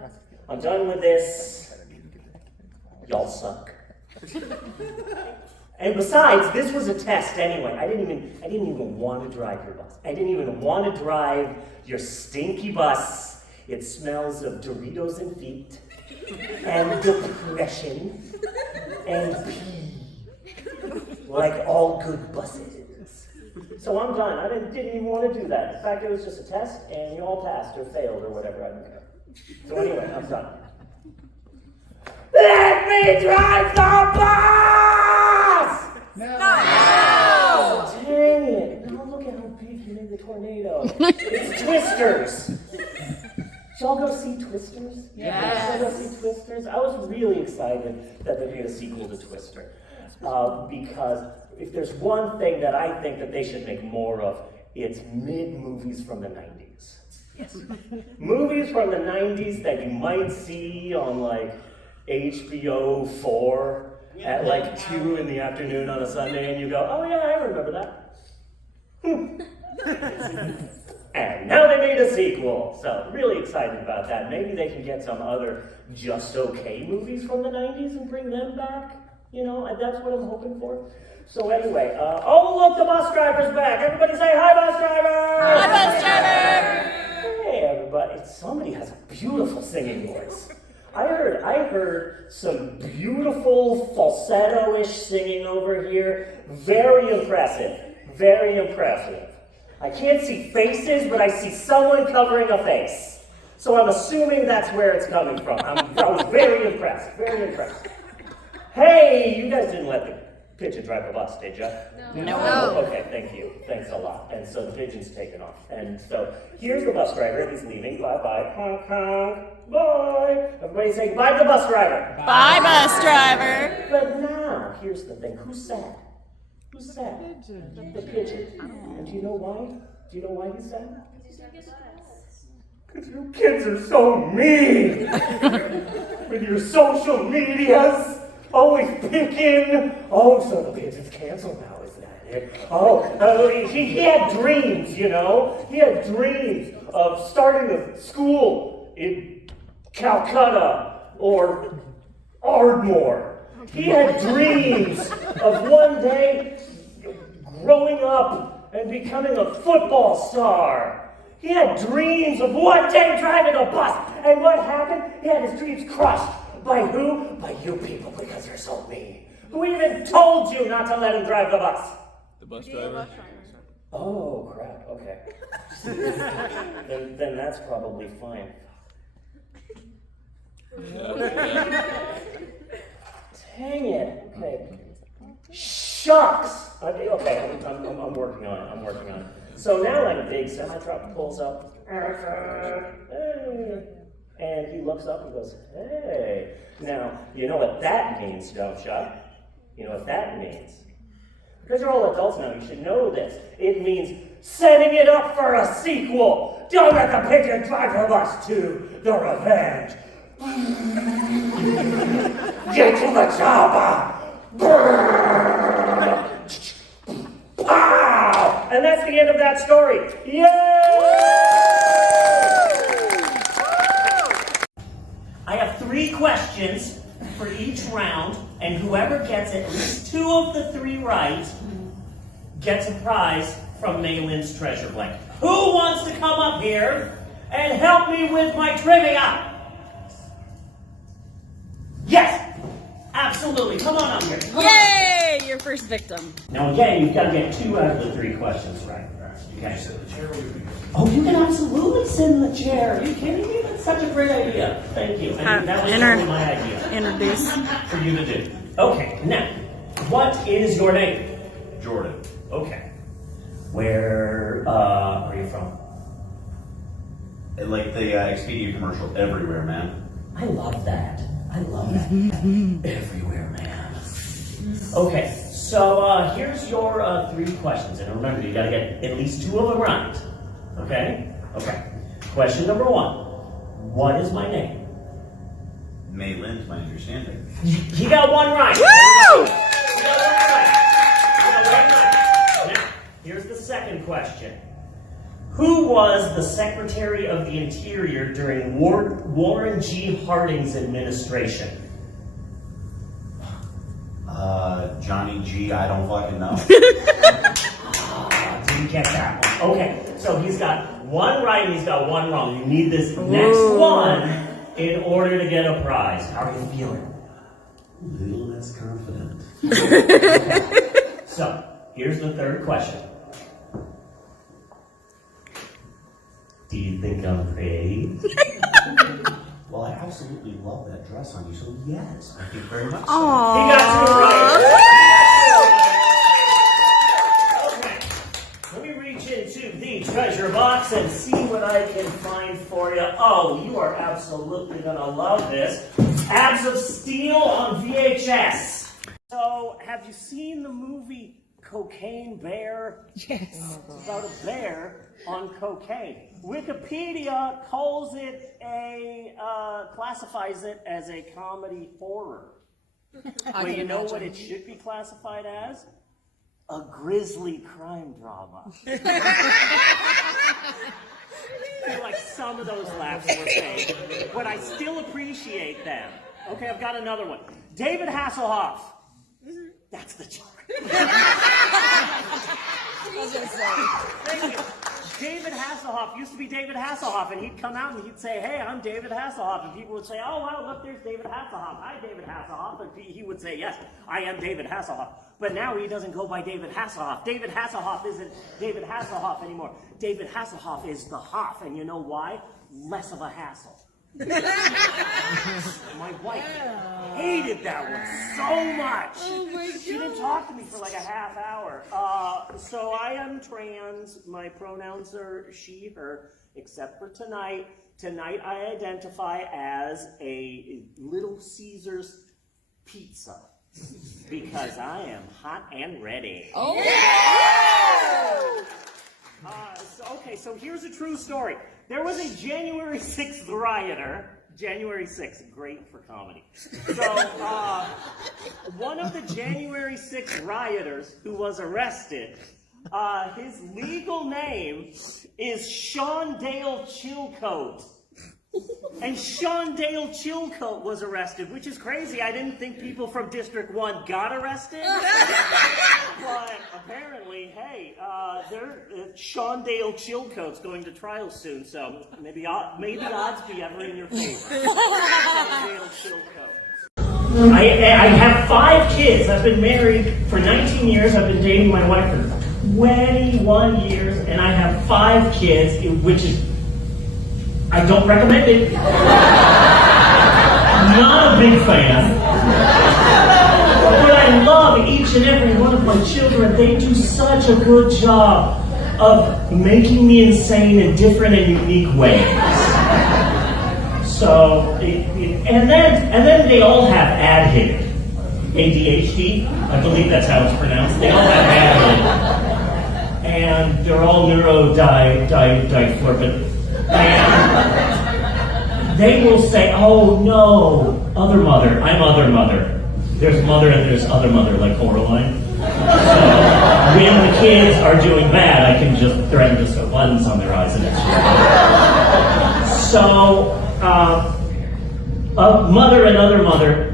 I'm done with this. Y'all suck. And besides, this was a test anyway. I didn't even want to drive your bus. I didn't even want to drive your stinky bus. It smells of Doritos and feet, and depression, and pee, like all good buses. So I'm done. I didn't even want to do that. In fact, it was just a test, and you all passed or failed or whatever. I don't care. So anyway, I'm done. Let me drive the bus! No! Dang it. Now look at how big you made the tornado. It's Twisters. Did y'all go see Twisters? Yes. Did y'all go see Twisters? I was really excited that they made a sequel to Twister. Because if there's one thing that I think that they should make more of, it's mid-movies from the 90s. Yes. Movies from the 90s that you might see on like HBO 4 at like 2 in the afternoon on a Sunday, and you go, oh yeah, I remember that. And now they made a sequel, so really excited about that. Maybe they can get some other just okay movies from the 90s and bring them back. You know, that's what I'm hoping for. So anyway, oh look, the bus driver's back. Everybody say hi, bus driver! Hi, bus driver! Hey everybody, somebody has a beautiful singing voice. I heard some beautiful falsetto-ish singing over here. Very impressive, very impressive. I can't see faces, but I see someone covering a face. So I'm assuming that's where it's coming from. I was very impressed, very impressed. Hey, you guys didn't let the pigeon drive the bus, did you? No. Oh, okay, thank you. Thanks a lot. And so the pigeon's taken off. And so here's the bus driver. He's leaving. Bye-bye. Honk, honk. Bye. Everybody say bye to the bus driver. Bye, bus driver. But now, here's the thing. Who's sad? Who's sad? The pigeon. And do you know why? Do you know why he's sad? Because you kids are so mean. With your social medias. Always picking. Oh, so the pigeon's canceled now, isn't that it? He had dreams, you know. He had dreams of starting a school in Calcutta or Ardmore. He had dreams of one day growing up and becoming a football star. He had dreams of one day driving a bus. And what happened? He had his dreams crushed. By who? By you people, because you're so mean. Who even told you not to let him drive the bus? The bus driver. Oh, crap, okay. then that's probably fine. Dang it, okay. Shucks! Okay, I'm working on it, I'm working on it. So now like a big semi-truck pulls up. And he looks up and goes, hey. Now, you know what that means, don't you? You know what that means? Because you're all adults now, you should know this. It means setting it up for a sequel. Don't let the pigeon drive the bus to the revenge. Get to the chopper. Pow! And that's the end of that story. Yay! I have 3 questions for each round, and whoever gets at least 2 of the 3 right gets a prize from May Lynn's treasure blanket. Who wants to come up here and help me with my trivia? Yes! Absolutely. Come on up here. Yay! Your first victim. Now again, you've got to get 2 out of the 3 questions right. Okay. Oh, you can absolutely sit in the chair. Are you kidding me? That's such a great idea. Thank you. And that was totally my idea. Introduce. For you to do. Okay, now, what is your name? Jordan. Okay. Where are you from? Like the Expedia commercial, everywhere, man. I love that. I love that. Everywhere, man. Okay, so here's your 3 questions. And remember, you gotta get at least 2 of them right. Okay? Okay. Question number 1. What is my name? May Lynn, to my understanding. He got 1 right. Woo! He got 1 right. Now, here's the second question. Who was the Secretary of the Interior during Warren G. Harding's administration? Johnny G, I don't fucking know. Didn't get that one. Okay, so he's got 1 right and he's got 1 wrong. You need this next one in order to get a prize. How are you feeling? A little less confident. Okay. So, here's the 3rd question. Do you think I'm pretty? Well, I absolutely love that dress on you, so yes, thank you very much. He got 2 right. Okay. Let me reach into the treasure box and see what I can find for you. Oh, you are absolutely gonna love this. Abs of Steel on VHS. So, have you seen the movie Cocaine Bear? Yes. It's about a bear on cocaine. Wikipedia calls it classifies it as a comedy horror. But you know what it should be classified as? A grisly crime drama. I feel like some of those laughs were fake, but I still appreciate them. Okay, I've got another one. David Hasselhoff. That's the joke. Thank you. David Hasselhoff used to be David Hasselhoff, and he'd come out and he'd say, "Hey, I'm David Hasselhoff," and people would say, "Oh, wow, look, there's David Hasselhoff. Hi, David Hasselhoff," and he would say, "Yes, I am David Hasselhoff." But now he doesn't go by David Hasselhoff. David Hasselhoff isn't David Hasselhoff anymore. David Hasselhoff is the Hoff, and you know why? Less of a hassle. My wife hated that one so much. Oh my God. She didn't talk to me for like a half hour. So I am trans. My pronouns are she, her, except for tonight. Tonight I identify as a Little Caesars pizza because I am hot and ready. Oh. So here's a true story. There was a January 6th rioter. January 6th, great for comedy. So, one of the January 6th rioters who was arrested, his legal name is Shawndale Chilcote. And Shawndale Chilcote was arrested, which is crazy. I didn't think people from District 1 got arrested. But apparently, hey, Shawndale Chilcote's going to trial soon, so maybe odds be ever in your favor. Shawndale Chilcote. I have 5 kids. I've been married for 19 years. I've been dating my wife for 21 years, and I have 5 kids, which is, I don't recommend it. Not a big fan. But I love each and every one of my children. They do such a good job of making me insane in different and unique ways. So, and then they all have ADHD. I believe that's how it's pronounced. They all have ADHD. And they're all neurodivergent. And they will say, "Oh no, other mother, I'm other mother." There's mother and there's other mother, like Coraline. So when the kids are doing bad, I can just threaten to put buttons on their eyes and it's so, mother and other mother,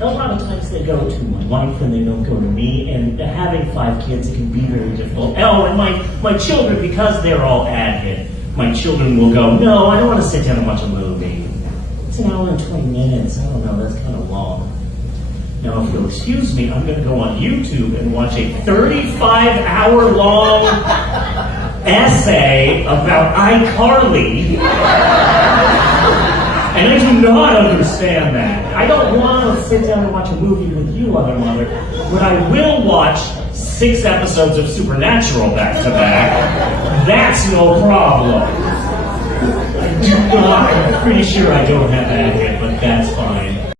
a lot of times they go to my wife and they don't go to me, and having 5 kids, it can be very difficult. Oh, and my children, because they're all admin, my children will go, "No, I don't want to sit down and watch a movie. It's an hour and 20 minutes. I don't know, that's kind of long." Now, if you'll excuse me, I'm going to go on YouTube and watch a 35-hour-long essay about iCarly. And I do not understand that. I don't want to sit down and watch a movie with you, other mother, but I will watch 6 episodes of Supernatural back to back. That's no problem. I'm pretty sure I don't have that yet, but that's fine.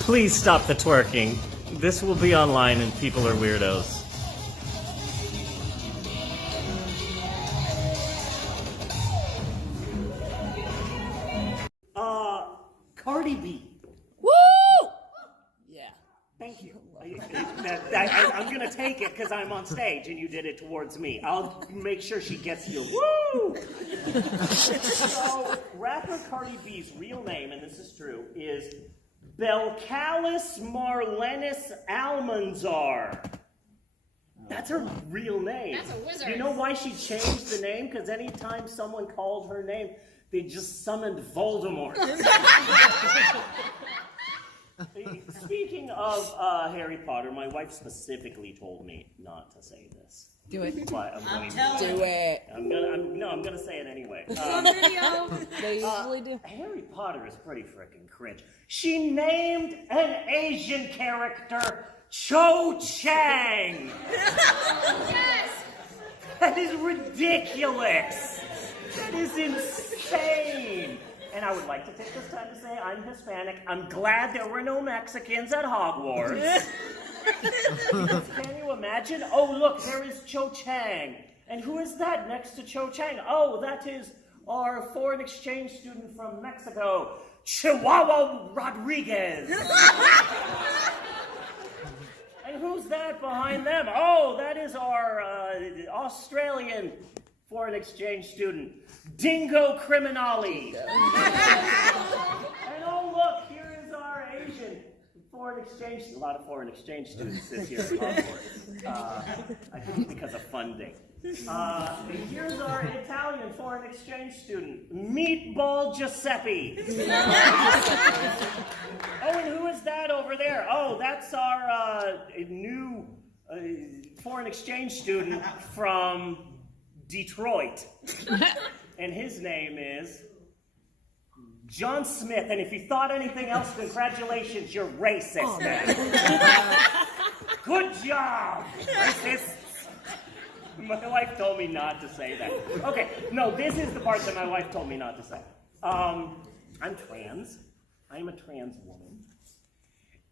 Please stop the twerking. This will be online and people are weirdos. Cardi B. Woo! Yeah. Thank you. I'm going to take it because I'm on stage and you did it towards me. I'll make sure she gets your woo! So, rapper Cardi B's real name, and this is true, is Belcalis Marlenis Almanzar. That's her real name. That's a wizard. You know why she changed the name? Because anytime someone called her name, they just summoned Voldemort. Speaking of Harry Potter, my wife specifically told me not to say this. Do it. But I'm going to. Do it. I'm gonna say it anyway. They usually do. Harry Potter is pretty freaking cringe. She named an Asian character Cho Chang. Yes! That is ridiculous. That is insane. And I would like to take this time to say I'm Hispanic. I'm glad there were no Mexicans at Hogwarts. Can you imagine? Oh, look, there is Cho Chang. And who is that next to Cho Chang? Oh, that is our foreign exchange student from Mexico, Chihuahua Rodriguez. And who's that behind them? Oh, that is our Australian foreign exchange student, Dingo Criminale. And oh look, here is our Asian foreign exchange, a lot of foreign exchange students this year at Hogwarts. I think it's because of funding. Here's our Italian foreign exchange student, Meatball Giuseppe. Oh, and who is that over there? Oh, that's our new foreign exchange student from Detroit. And his name is John Smith. And if you thought anything else, congratulations, you're racist, man. Good job, racist. My wife told me not to say that. Okay, no, this is the part that my wife told me not to say. I'm trans. I'm a trans woman.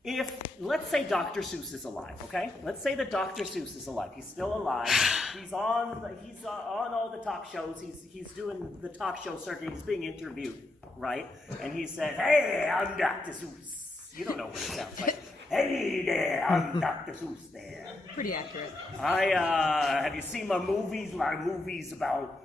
If, let's say Dr. Seuss is alive, okay? Let's say that Dr. Seuss is alive. He's still alive. He's on all the talk shows. He's doing the talk show circuit. He's being interviewed, right? And he said, "Hey, I'm Dr. Seuss." You don't know what it sounds like. "Hey there, I'm Dr. Seuss there." Pretty accurate. Have you seen my movies? My movies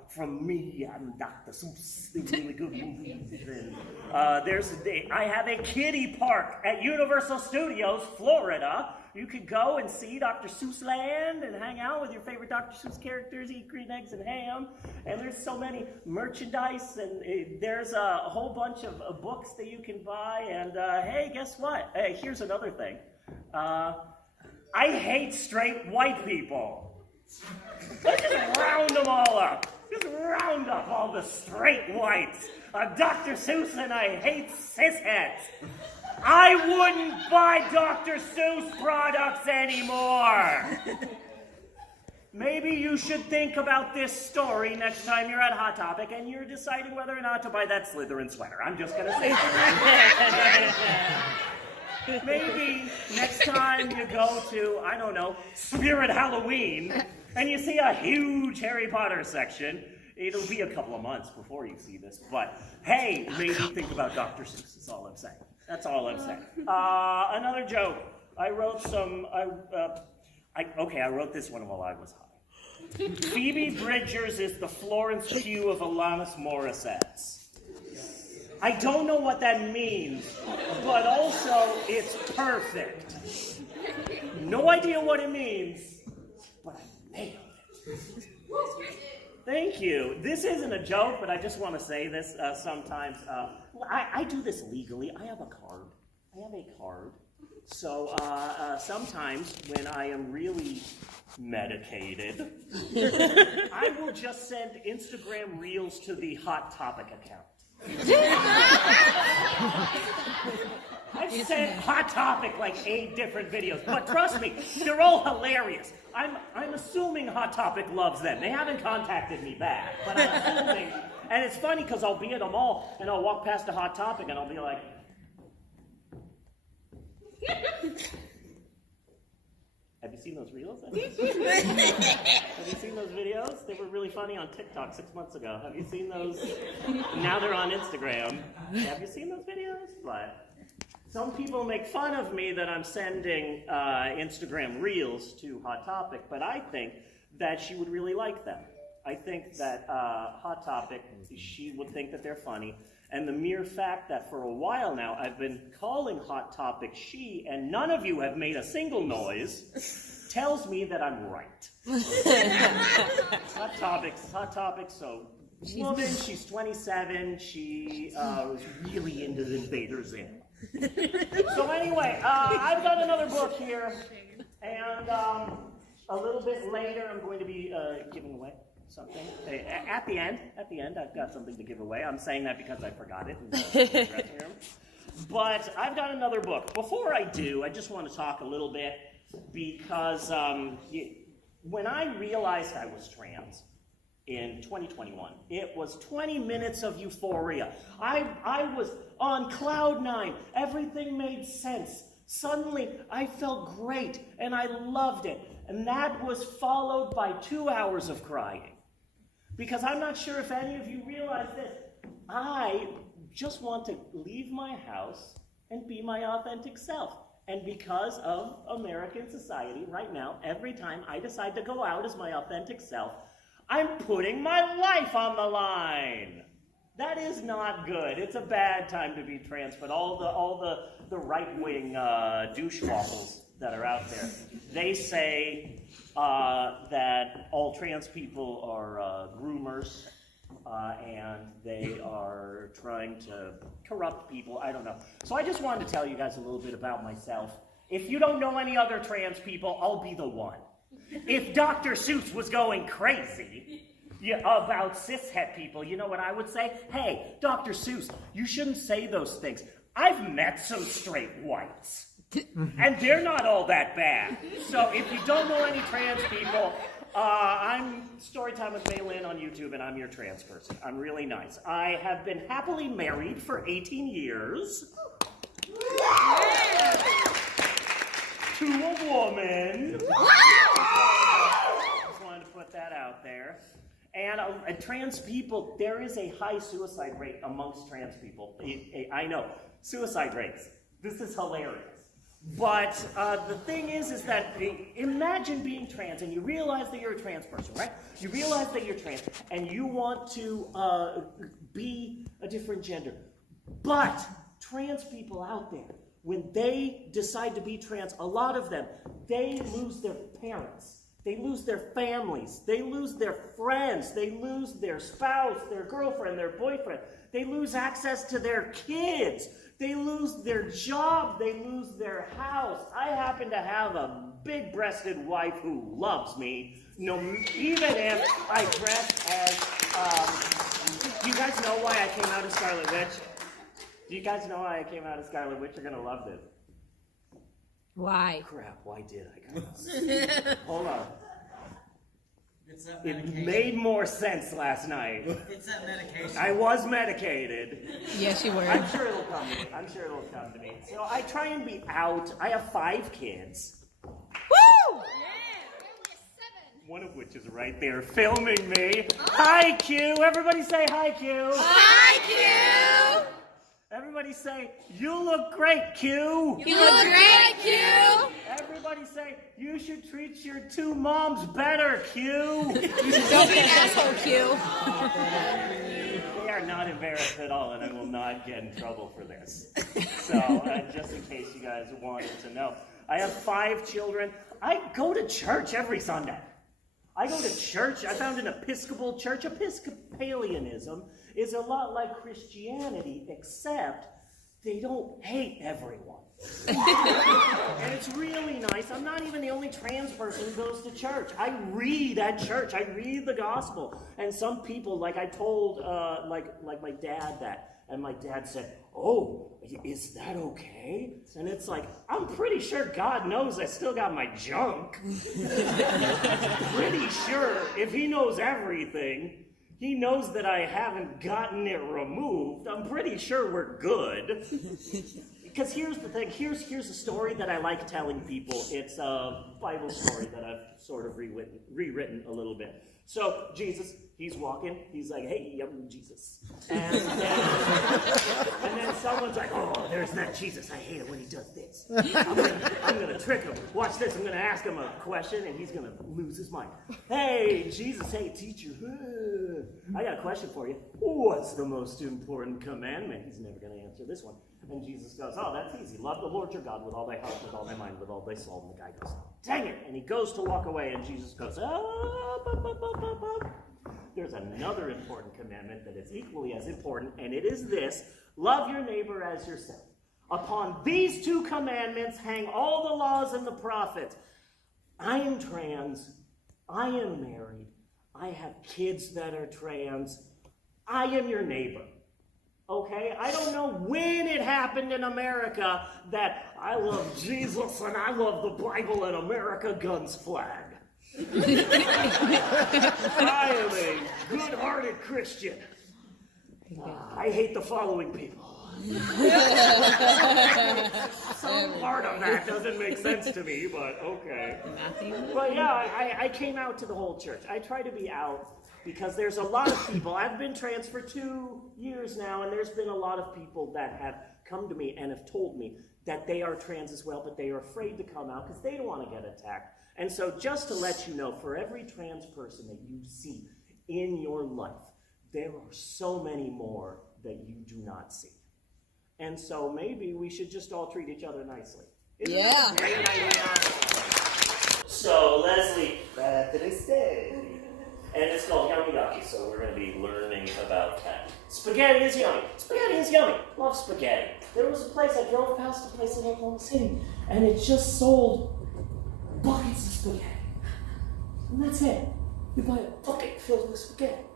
from me. I'm Dr. Seuss. They're really good movies. And, I have a kiddie park at Universal Studios, Florida. You could go and see Dr. Seuss Land and hang out with your favorite Dr. Seuss characters, eat green eggs and ham. And there's so many merchandise, and there's a whole bunch of books that you can buy. And hey, guess what? Hey, here's another thing. I hate straight white people. Let's just round them all up. Just round up all the straight whites. Dr. Seuss and I hate cisheads. I wouldn't buy Dr. Seuss products anymore. Maybe you should think about this story next time you're at Hot Topic and you're deciding whether or not to buy that Slytherin sweater. I'm just going to say that. Maybe next time you go to, I don't know, Spirit Halloween, and you see a huge Harry Potter section, it'll be a couple of months before you see this, but hey, maybe think about Dr. Seuss, that's all I'm saying. That's all I'm saying. Another joke. I wrote I wrote this one while I was high. Phoebe Bridgers is the Florence Pugh of Alanis Morissette's. I don't know what that means, but also it's perfect. No idea what it means, but I nailed it. Thank you. This isn't a joke, but I just want to say this sometimes. I do this legally. I have a card. So sometimes when I am really medicated, I will just send Instagram Reels to the Hot Topic account. I've sent Hot Topic like 8 different videos, but trust me, they're all hilarious. I'm assuming Hot Topic loves them. They haven't contacted me back, but I'm assuming. And it's funny because I'll be at a mall and I'll walk past a Hot Topic and I'll be like, have you seen those reels? Have you seen those videos? They were really funny on TikTok 6 months ago. Have you seen those? Now they're on Instagram. Have you seen those videos? But some people make fun of me that I'm sending Instagram reels to Hot Topic, but I think that she would really like them. I think that Hot Topic, she would think that they're funny. And the mere fact that for a while now I've been calling Hot Topic she, and none of you have made a single noise, tells me that I'm right. Hot Topic, so woman, she's 27, she was really into the Invader Zim. So anyway, I've got another book here, and a little bit later I'm going to be giving away something. At the end, I've got something to give away. I'm saying that because I forgot it in the dressing room. But I've got another book. Before I do, I just want to talk a little bit because when I realized I was trans in 2021, it was 20 minutes of euphoria. I was on cloud 9. Everything made sense. Suddenly, I felt great, and I loved it. And that was followed by 2 hours of crying. Because I'm not sure if any of you realize this. I just want to leave my house and be my authentic self. And because of American society right now, every time I decide to go out as my authentic self, I'm putting my life on the line. That is not good. It's a bad time to be trans, but all the right-wing douchewaffles that are out there, they say that all trans people are groomers, and they are trying to corrupt people. I don't know. So I just wanted to tell you guys a little bit about myself. If you don't know any other trans people, I'll be the one. If Dr. Seuss was going crazy about cishet people, you know what I would say? Hey, Dr. Seuss, you shouldn't say those things. I've met some straight whites, and they're not all that bad. So if you don't know any trans people, I'm Storytime with May Lynn on YouTube, and I'm your trans person. I'm really nice. I have been happily married for 18 years to a woman. Just wanted to put that out there. And trans people, there is a high suicide rate amongst trans people. I know, suicide rates. This is hilarious. But the thing is that imagine being trans and you realize that you're a trans person, right? You realize that you're trans and you want to be a different gender. But trans people out there, when they decide to be trans, a lot of them, they lose their parents. They lose their families. They lose their friends. They lose their spouse, their girlfriend, their boyfriend. They lose access to their kids. They lose their job. They lose their house. I happen to have a big-breasted wife who loves me, even if I dress as, do you guys know why I came out as Scarlet Witch? Do you guys know why I came out as Scarlet Witch? You're going to love this. Why? Crap, why did I come out? Hold on. It made more sense last night. It's that medication. I was medicated. Yes, you were. I'm sure it'll come to me. I'm sure it'll come to me. So I try and be out. I have 5 kids. Woo! One of which is right there filming me. Hi, Q. Everybody say hi, Q. Hi, Q! Everybody say, you look great, Q. You look great, Q! Everybody say, you should treat your 2 moms better, Q. Don't be an asshole, Q. They are not embarrassed at all, and I will not get in trouble for this. So, just in case you guys wanted to know, I have 5 children. I go to church every Sunday. I go to church. I found an Episcopal church. Episcopalianism is a lot like Christianity, except they don't hate everyone. And it's really nice. I'm not even the only trans person who goes to church. I read at church. I read the gospel. And some people, like I told, like my dad that, and my dad said, "Oh, is that okay?" And it's like, I'm pretty sure God knows I still got my junk. Pretty sure if he knows everything, he knows that I haven't gotten it removed. I'm pretty sure we're good. Because here's the thing, here's a story that I like telling people. It's a Bible story that I've sort of rewritten a little bit. So Jesus, he's walking, he's like, "Hey, I'm Jesus." And then someone's like, "Oh, there's that Jesus. I hate it when he does this. I'm gonna trick him. Watch this, I'm gonna ask him a question and he's gonna lose his mind. Hey, Jesus, hey, teacher, I got a question for you. What's the most important commandment?" He's never gonna answer this one. And Jesus goes, "Oh, that's easy. Love the Lord your God with all thy heart, with all thy mind, with all thy soul." And the guy goes, "Dang it." And he goes to walk away, and Jesus goes, "There's another important commandment that is equally as important, and it is this: love your neighbor as yourself. Upon these 2 commandments hang all the laws and the prophets." I am trans. I am married. I have kids that are trans. I am your neighbor. Okay, I don't know when it happened in America that I love Jesus and I love the Bible and America guns flag. I am a good-hearted Christian. I hate the following people. Some part of that doesn't make sense to me, but okay. But yeah, I came out to the whole church. I try to be out because there's a lot of people. I've been trans for 2 years now, and there's been a lot of people that have come to me and have told me that they are trans as well, but they are afraid to come out because they don't want to get attacked. And so just to let you know, for every trans person that you see, in your life, there are so many more that you do not see. And so maybe we should just all treat each other nicely. Isn't that a great idea? So Leslie, what did I say? And it's called Yummy Yucky, so we're going to be learning about that. Spaghetti is yummy. Spaghetti is yummy. Love spaghetti. There was a place, I drove past a place in Oklahoma City, and it just sold buckets of spaghetti. And that's it. You buy a bucket filled with spaghetti.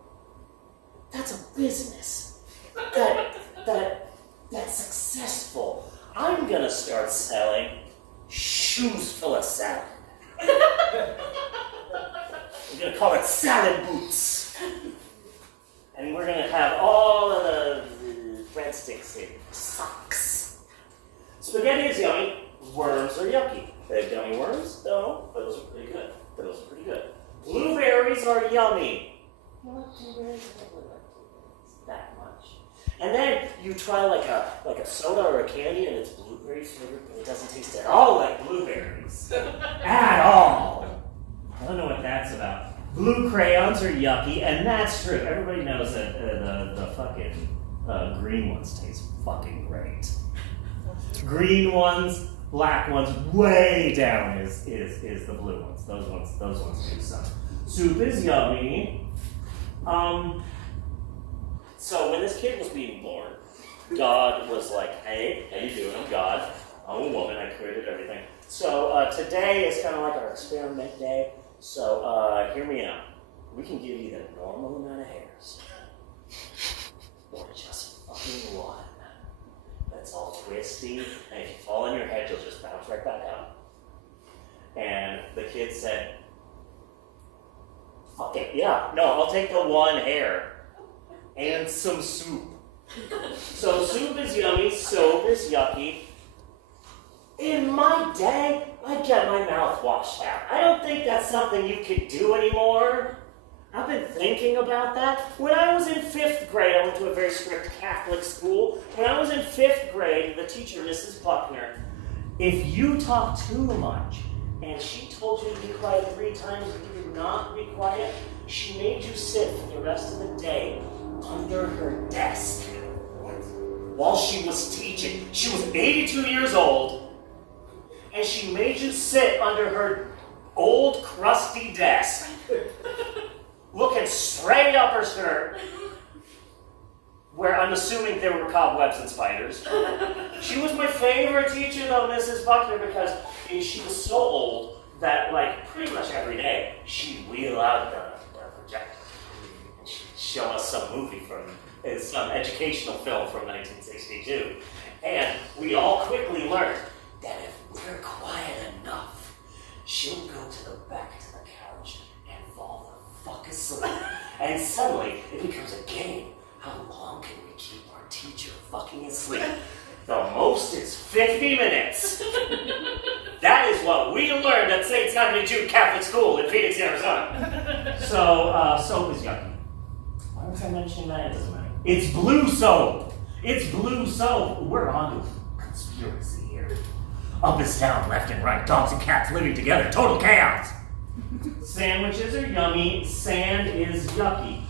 That's a business. That's successful. I'm going to start selling shoes full of salad. We're going to call it salad boots. And we're going to have all of the breadsticks in socks. Spaghetti is yummy. Worms are yucky. Gummy worms? No, those are pretty good. Those are pretty good. Blueberries are yummy. You like blueberries? I don't really like blueberries that much. And then you try like a soda or a candy and it's blueberry flavored, but it doesn't taste at all like blueberries. At all. I don't know what that's about. Blue crayons are yucky, and that's true. Everybody knows that the fucking green ones taste fucking great. Green ones, black ones, way down is the blue ones. Those ones do some. Soup is yummy. So when this kid was being born, God was like, hey, how you doing? I'm God. I'm a woman. I created everything. So today is kind of like our experiment day. So hear me out. We can give you the normal amount of hairs. Or just fucking one. That's all twisty. And if you fall on your head, you'll just bounce right back out. And the kid said, fuck it, yeah. No, I'll take the one hair. And some soup. So soup is yummy, soap is yucky. In my day, I get my mouth washed out. I don't think that's something you could do anymore. I've been thinking about that. When I was in 5th grade, I went to a very strict Catholic school. When I was in 5th grade, the teacher, Mrs. Buckner, if you talk too much, and she told you to be quiet 3 times and you did not be quiet, she made you sit for the rest of the day under her desk while she was teaching. She was 82 years old, and she made you sit under her old, crusty desk, looking straight up her skirt, where I'm assuming there were cobwebs and spiders. She was my favorite teacher, though, Mrs. Buckner, because she was so old that, like, pretty much every day, she'd wheel out the projector. And she'd show us some movie some educational film from 1962. And we all quickly learned that if we're quiet enough, she'll go to the back of the couch and fall the fuck asleep. And suddenly, it becomes a game. How long can we keep our teacher fucking asleep? The most is 50 minutes. That is what we learned at St. Simon Jude Catholic School in Phoenix, Arizona. So, soap is yucky. Why was I mentioning that? It doesn't matter. It's blue soap. It's blue soap. We're on to conspiracy here. Up is down, left and right, dogs and cats living together, total chaos. Sandwiches are yummy, sand is yucky.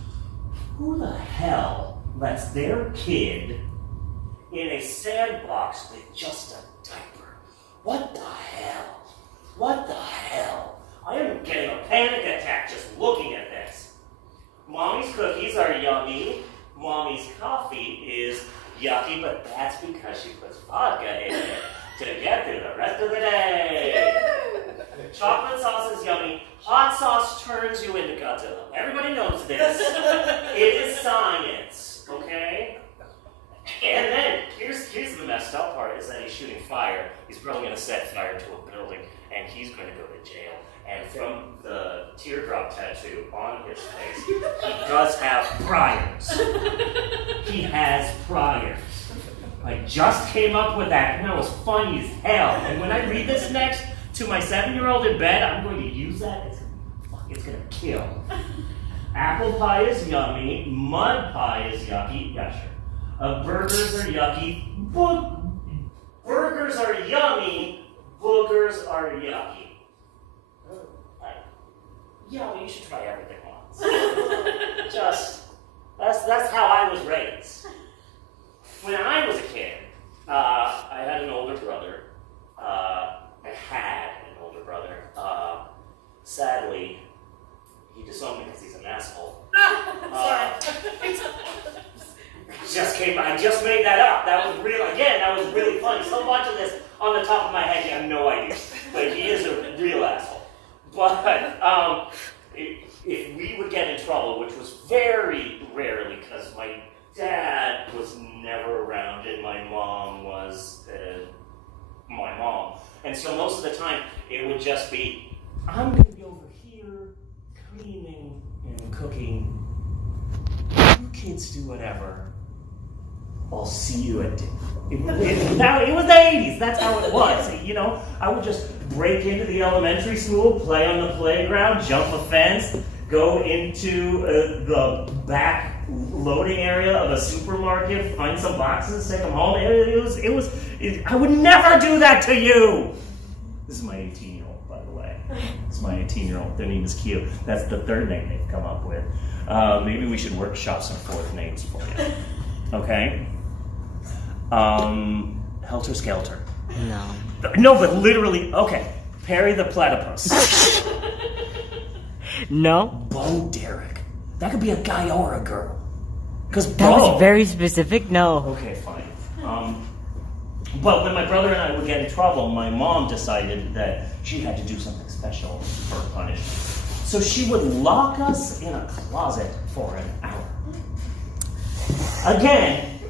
Who the hell lets their kid in a sandbox with just a diaper? What the hell? What the hell? I am getting a panic attack just looking at this. Mommy's cookies are yummy. Mommy's coffee is yucky, but that's because she puts vodka in it to get through the rest of the day. Chocolate sauce is yummy. Hot sauce turns you into Godzilla. Everybody knows this. It is science, okay? And then, here's the messed up part, is that he's shooting fire. He's probably going to set fire to a building, and he's going to go to jail. And from the teardrop tattoo on his face, he does have priors. He has priors. I just came up with that, and that was funny as hell. And when I read this next to my 7-year-old in bed, I'm going to use that. It's going to kill. Apple pie is yummy. Mud pie is yucky. Yeah, sure. Burgers are yucky. Burgers are yummy. Boogers are yucky. Yeah, well, you should try everything once. That's how I was raised. When I was a kid, I had an older brother. I had an older brother. Sadly, he disowned me because he's an asshole. I just made that up. That was real. Again, that was really funny. So much of this on the top of my head, you have no idea. But he is a real asshole. But if we would get in trouble, which was very rarely, because my dad was never around and my mom was my mom. And so most of the time, it would just be, I'm going to be over here cleaning and cooking. You kids do whatever. I'll see you at dinner. It was the 80s. That's how it was. You know, I would just break into the elementary school, play on the playground, jump a fence, go into the back loading area of a supermarket, find some boxes, take them home. I would never do that to you. This is my 18-year-old, by the way. This is my 18-year-old. Their name is Q. That's the third name they've come up with. Maybe we should workshop some fourth names for you. Okay? Helter Skelter. No, but literally, okay. Perry the Platypus. No. Bo Derek. That could be a guy or a girl. Because That was very specific. No. Okay, fine. But when my brother and I would get in trouble, my mom decided that she had to do something special for punishment. So she would lock us in a closet for an hour. Again,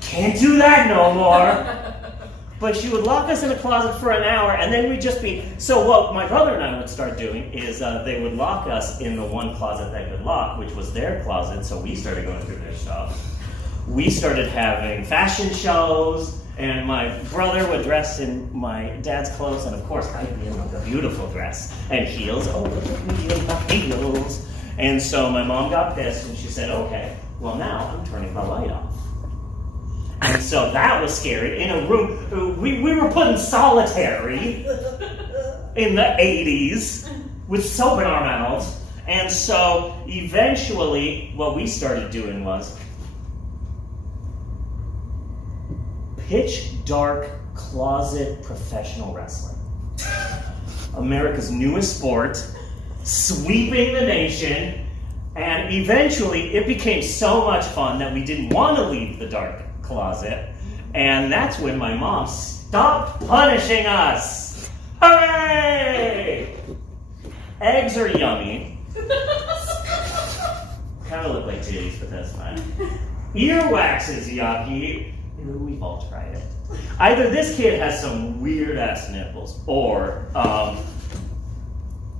can't do that no more. But she would lock us in a closet for an hour, and then we'd just be... So what my brother and I would start doing is they would lock us in the one closet they could lock, which was their closet, so we started going through their stuff. We started having fashion shows, and my brother would dress in my dad's clothes, and of course I'd be in like a beautiful dress and heels. Oh, look at me in my heels. And so my mom got pissed, and she said, okay, well now I'm turning the light off. And so that was scary. In a room, we were put in solitary in the 80s with soap in our mouths. And so eventually what we started doing was pitch dark closet professional wrestling. America's newest sport, sweeping the nation, and eventually it became so much fun that we didn't want to leave the dark closet, and that's when my mom stopped punishing us. Hooray! Eggs are yummy. Kind of look like titties, but that's fine. Earwax is yucky. We've all tried it. Either this kid has some weird ass nipples, or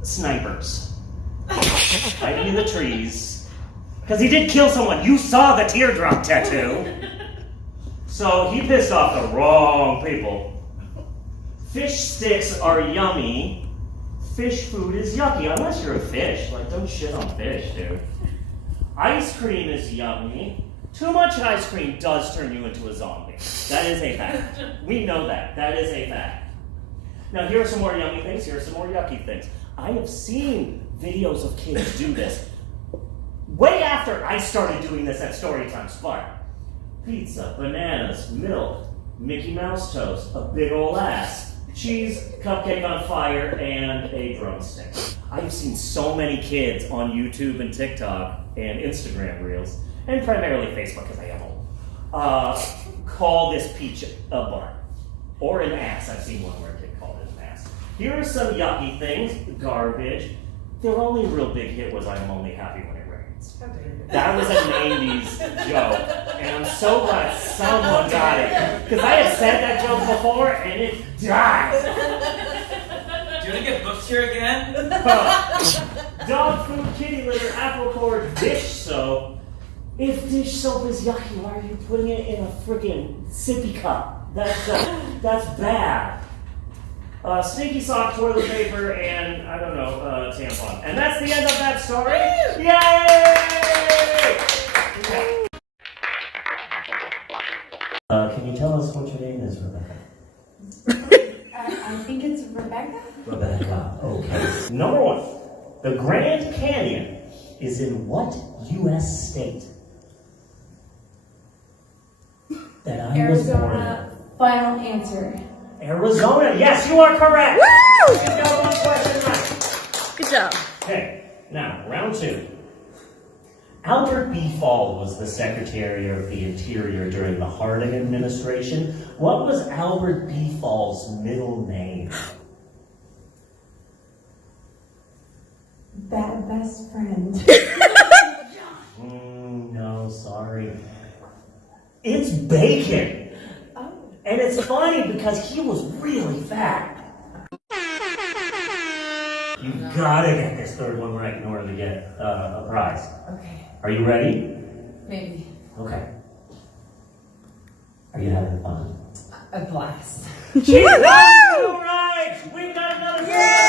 snipers hiding in the trees. Because he did kill someone. You saw the teardrop tattoo. So he pissed off the wrong people. Fish sticks are yummy. Fish food is yucky, unless you're a fish. Like, don't shit on fish, dude. Ice cream is yummy. Too much ice cream does turn you into a zombie. That is a fact. We know that. That is a fact. Now, here are some more yummy things. Here are some more yucky things. I have seen videos of kids do this. Way after I started doing this at Storytime Spark. Pizza, bananas, milk, Mickey Mouse toast, a big ol' ass, cheese, cupcake on fire, and a drumstick. I've seen so many kids on YouTube and TikTok and Instagram Reels, and primarily Facebook because I am old, call this peach a butt. Or an ass. I've seen one where a kid called it an ass. Here are some yucky things. Garbage. Their only real big hit was I'm only happy when it rains. That was a 90s joke, and I'm so glad someone got it. Because I have said that joke before, and it died. Do you want to get booked here again? Dog food, kitty litter, apple core, dish soap. If dish soap is yucky, why are you putting it in a freaking sippy cup? That's bad. Sneaky sock, toilet paper, and I don't know, tampon. And that's the end of that story. Yay! Can you tell us what your name is, Rebecca? I think it's Rebecca. Rebecca, okay. Number one, the Grand Canyon is in what U.S. state? That I was born in. Arizona. Final answer. Arizona. Yes, you are correct. Woo! You got one question right. Good job. Okay, now, round 2. Albert B. Fall was the Secretary of the Interior during the Harding administration. What was Albert B. Fall's middle name? Bad best friend. No, sorry. It's Bacon. Oh. And it's funny because he was really fat. You've got to get this third one right in order to get a prize. Okay. Are you ready? Maybe. Okay. Are you having fun? A blast. She's got two right! We've got another prize!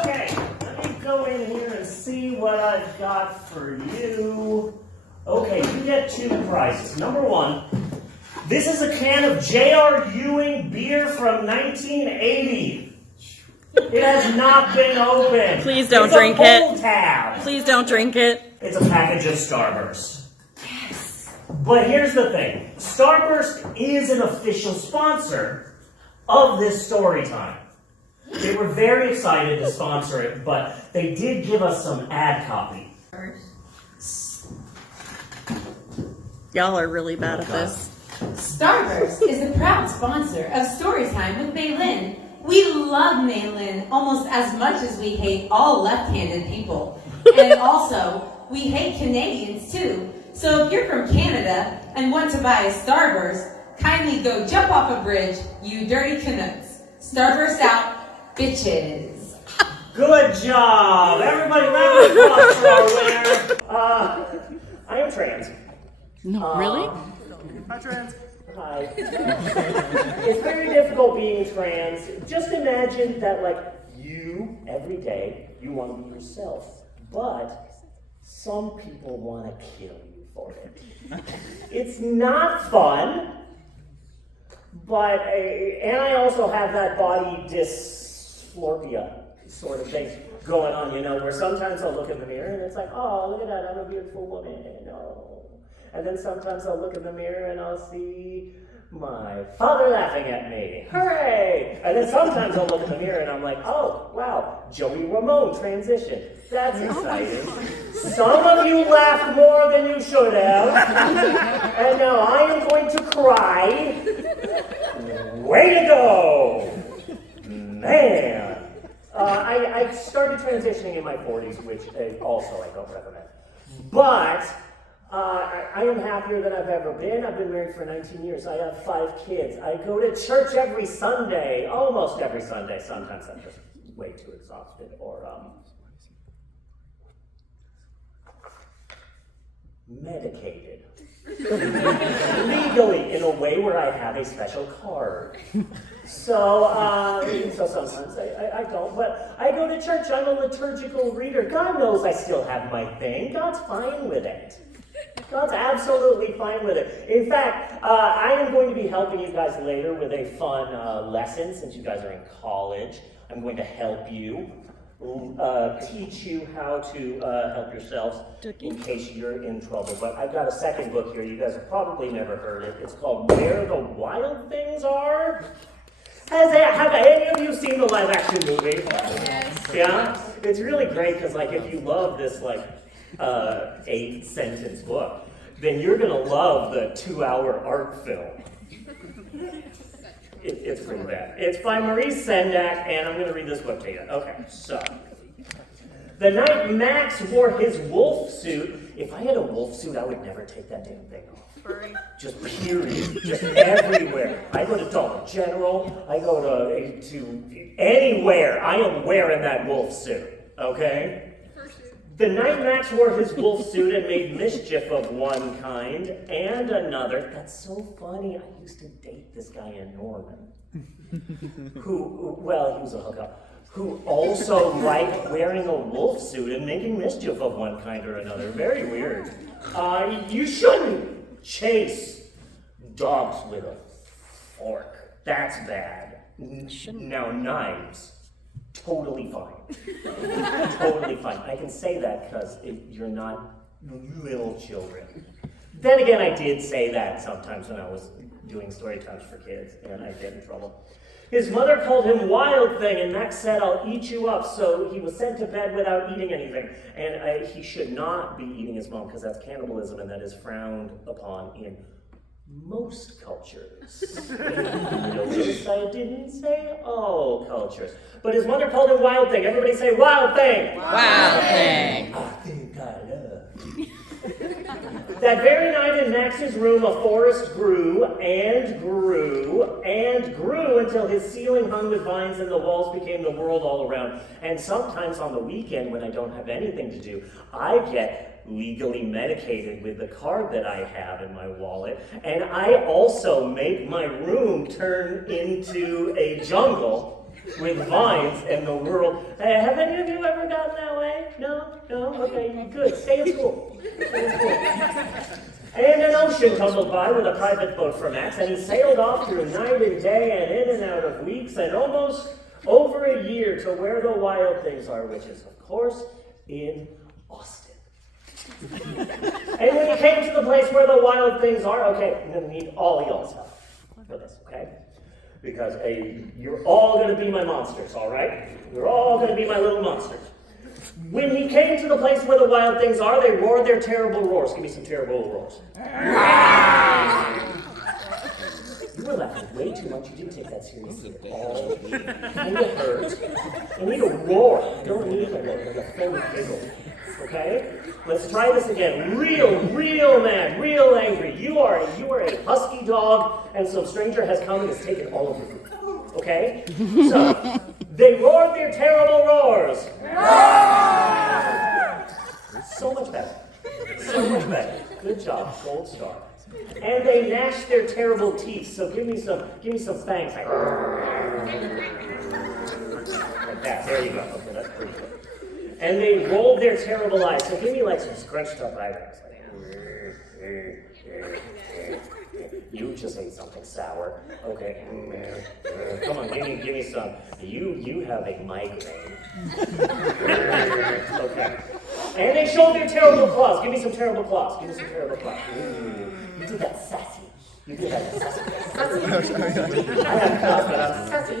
Okay, let me go in here and see what I've got for you. Okay, you get 2 prizes. Number 1, this is a can of J.R. Ewing beer from 1980. It has not been opened. Please don't It's drink a it. pull tab. Please don't drink it. It's a package of Starburst. Yes. But here's the thing. Starburst is an official sponsor of this story time. They were very excited to sponsor it, but they did give us some ad copy. Y'all are really bad at this. Starburst is a proud sponsor of Storytime with May Lynn. We love May Lynn almost as much as we hate all left-handed people. And also, we hate Canadians too. So if you're from Canada and want to buy a Starburst, kindly go jump off a bridge, you dirty Canucks. Starburst out, bitches. Good job! Everybody round of applause for our winner. I am trans. No, really? Hi, trans. Hi. It's very difficult being trans. Just imagine that, like, you, every day, you want to be yourself. But some people want to kill you for it. It's not fun. But, and I also have that body dysmorphia sort of thing going on, you know, where sometimes I'll look in the mirror and it's like, oh, look at that, I'm a beautiful woman. Oh. And then sometimes I'll look in the mirror and I'll see my father laughing at me. Hooray! And then sometimes I'll look in the mirror and I'm like, oh, wow, Joey Ramone transition. That's exciting. Some of you laughed more than you should have. And now I am going to cry. Way to go! Man! I started transitioning in my 40s, which also I don't recommend. But I am happier than I've ever been. I've been married for 19 years. I have 5 kids. I go to church every Sunday, almost every Sunday. Sometimes I'm just way too exhausted or medicated. Legally, in a way where I have a special card. So sometimes I don't, but I go to church. I'm a liturgical reader. God knows I still have my thing. God's fine with it. God's absolutely fine with it. In fact, I am going to be helping you guys later with a fun lesson since you guys are in college. I'm going to help you, teach you how to help yourselves in case you're in trouble. But I've got a second book here. You guys have probably never heard it. It's called Where the Wild Things Are. Have any of you seen the live-action movie? Yes. Yeah? It's really great because, like, if you love this, like, 8-sentence book, then you're going to love the 2-hour art film. It's pretty bad. It's by Maurice Sendak, and I'm going to read this book to you. Okay, so. The night Max wore his wolf suit, if I had a wolf suit, I would never take that damn thing off. Just period. Just everywhere. I go to Dollar General, I go to anywhere. I am wearing that wolf suit, okay? The night Max wore his wolf suit and made mischief of one kind and another. That's so funny. I used to date this guy in Norman. Who, well, he was a hookup. Who also liked wearing a wolf suit and making mischief of one kind or another. Very weird. You shouldn't chase dogs with a fork. That's bad. Now, knives. totally fine. Totally fine. I can say that because you're not little children. Then again, I did say that sometimes when I was doing story times for kids, and I get in trouble. His mother called him Wild Thing, and Max said, "I'll eat you up." So he was sent to bed without eating anything. And he should not be eating his mom, because that's cannibalism, and that is frowned upon in most cultures. Notice I didn't say all cultures. But his mother called him Wild Thing. Everybody say Wild Thing. Wild Thing. I think I love you. That very night in Max's room, a forest grew and grew and grew until his ceiling hung with vines and the walls became the world all around. And sometimes on the weekend, when I don't have anything to do, I get legally medicated with the card that I have in my wallet. And I also make my room turn into a jungle with vines and the world. Have any of you ever gotten that way? No? No? Okay, good. Stay in school. Stay in school. And an ocean tumbled by with a private boat for Max, and he sailed off through night and day and in and out of weeks and almost over a year to where the wild things are, which is, of course, in Austin. And when he came to the place where the wild things are, okay, I'm going to need all of y'all's help for this, okay? Because you're all going to be my monsters, all right? You're all going to be my little monsters. When he came to the place where the wild things are, they roared their terrible roars. Give me some terrible roars. You were laughing way too much. You didn't take that seriously at all. I need a hurt. I need a roar. I don't need like a phony giggle. Okay? Let's try this again. Real mad, real angry. You are a husky dog, and some stranger has come and has taken all of your food. Okay? So, they roared their terrible roars. So much better. So much better. Good job. Gold star. And they gnashed their terrible teeth. So give me some fangs. Like that. There you go. Okay, that's pretty good. And they rolled their terrible eyes. So give me like some scrunched up eyebrows. You just ate something sour. Okay. Come on, give me some. You have a migraine. Okay. And they showed their terrible claws. Give me some terrible claws. Give me some terrible claws. You did that sassy. You did that sassy. I have claws, but I'm sassy.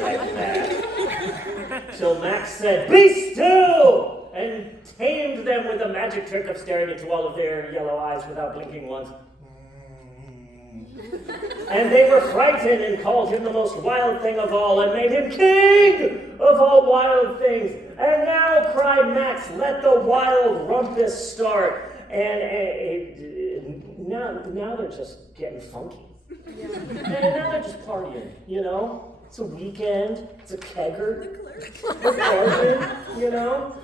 Like that. So Max said, "Be still!" and tamed them with the magic trick of staring into all of their yellow eyes without blinking once. And they were frightened and called him the most wild thing of all and made him king of all wild things. And now, cried Max, let the wild rumpus start. And now they're just getting funky. And now they're just partying, you know? It's a weekend, it's a kegger, we're partying, you know?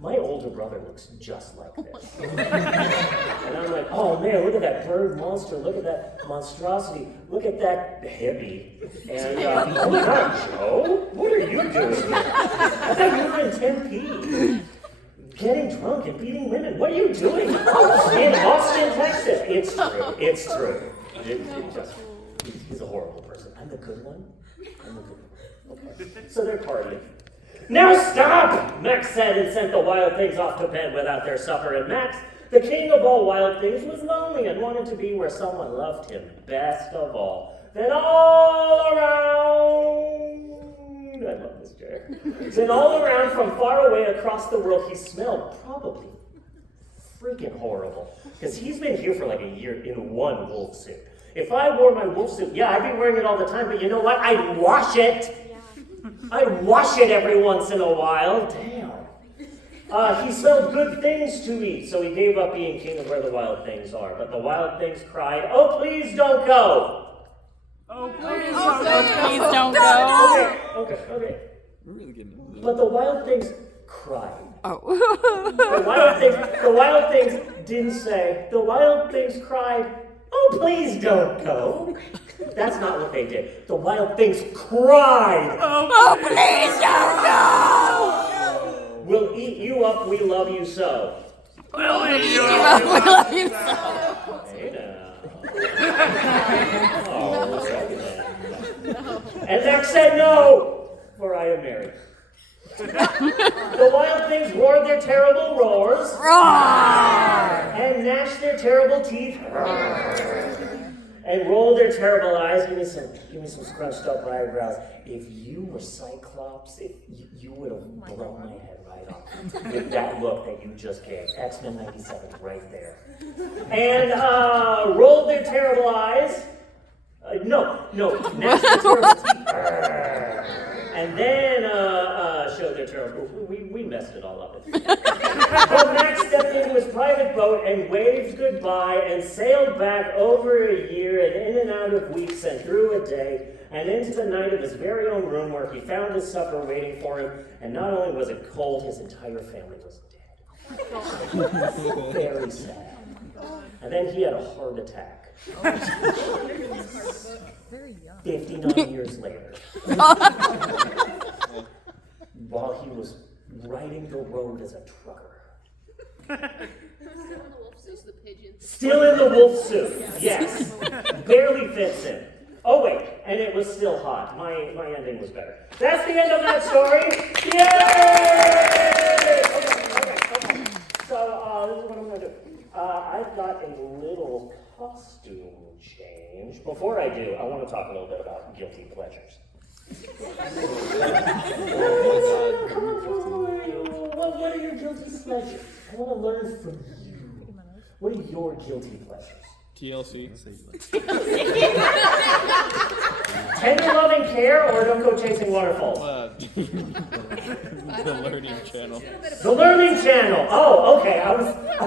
My older brother looks just like this. And I'm like, oh man, look at that bird monster, look at that monstrosity, look at that hippie. And, oh my God, Joe, what are you doing here? I thought you were in Tempe, getting drunk and beating women. What are you doing in Austin, Texas? It's true. He's a horrible person. I'm the good one. Okay, so they're partying. Now stop, Max said, and sent the wild things off to bed without their supper. And Max, the king of all wild things, was lonely and wanted to be where someone loved him best of all. Then all around, I love this chair. Then all around from far away across the world, he smelled probably freaking horrible. Because he's been here for like a year in one wolf suit. If I wore my wolf suit, yeah, I'd be wearing it all the time, but you know what? I'd wash it. I'd wash it every once in a while. Damn. He smelled good things to eat, so he gave up being king of where the wild things are. But the wild things cried, "Oh, please don't go." Oh, please don't go. Okay. But the wild things cried. Oh. The wild things didn't say. The wild things cried, "Oh, please don't go." That's not what they did. The wild things cried, "Oh, please don't go! We'll eat you up, we love you so." We'll eat you up, we love you so. Hey now. Oh, and Max said no, for I am married. The wild things roared their terrible roars. And gnashed their terrible teeth. And rolled their terrible eyes. Give me some scrunched up eyebrows. If you were Cyclops, you would have blown my head right off with that look that you just gave. X-Men 97 right there. And rolled their terrible eyes. No, gnashed their terrible teeth. And then showed their terrible. We messed it all up. But Max stepped into his private boat and waved goodbye and sailed back over a year and in and out of weeks and through a day and into the night of his very own room where he found his supper waiting for him. And not only was it cold, his entire family was dead. Very sad. And then he had a heart attack. 59 years later. While he was riding the road as a trucker. Still in the wolf suit, yes. Barely fits in. Oh wait, and it was still hot. My ending was better. That's the end of that story. Yay! Okay. So this is what I'm going to do. I've got a little costume change. Before I do, I want to talk a little bit about guilty pleasures. Come on, what are your guilty pleasures? I want to learn from you. What are your guilty pleasures? TLC. Tender loving care or don't go chasing waterfalls? The Learning Channel. The Learning Channel. Oh, okay. I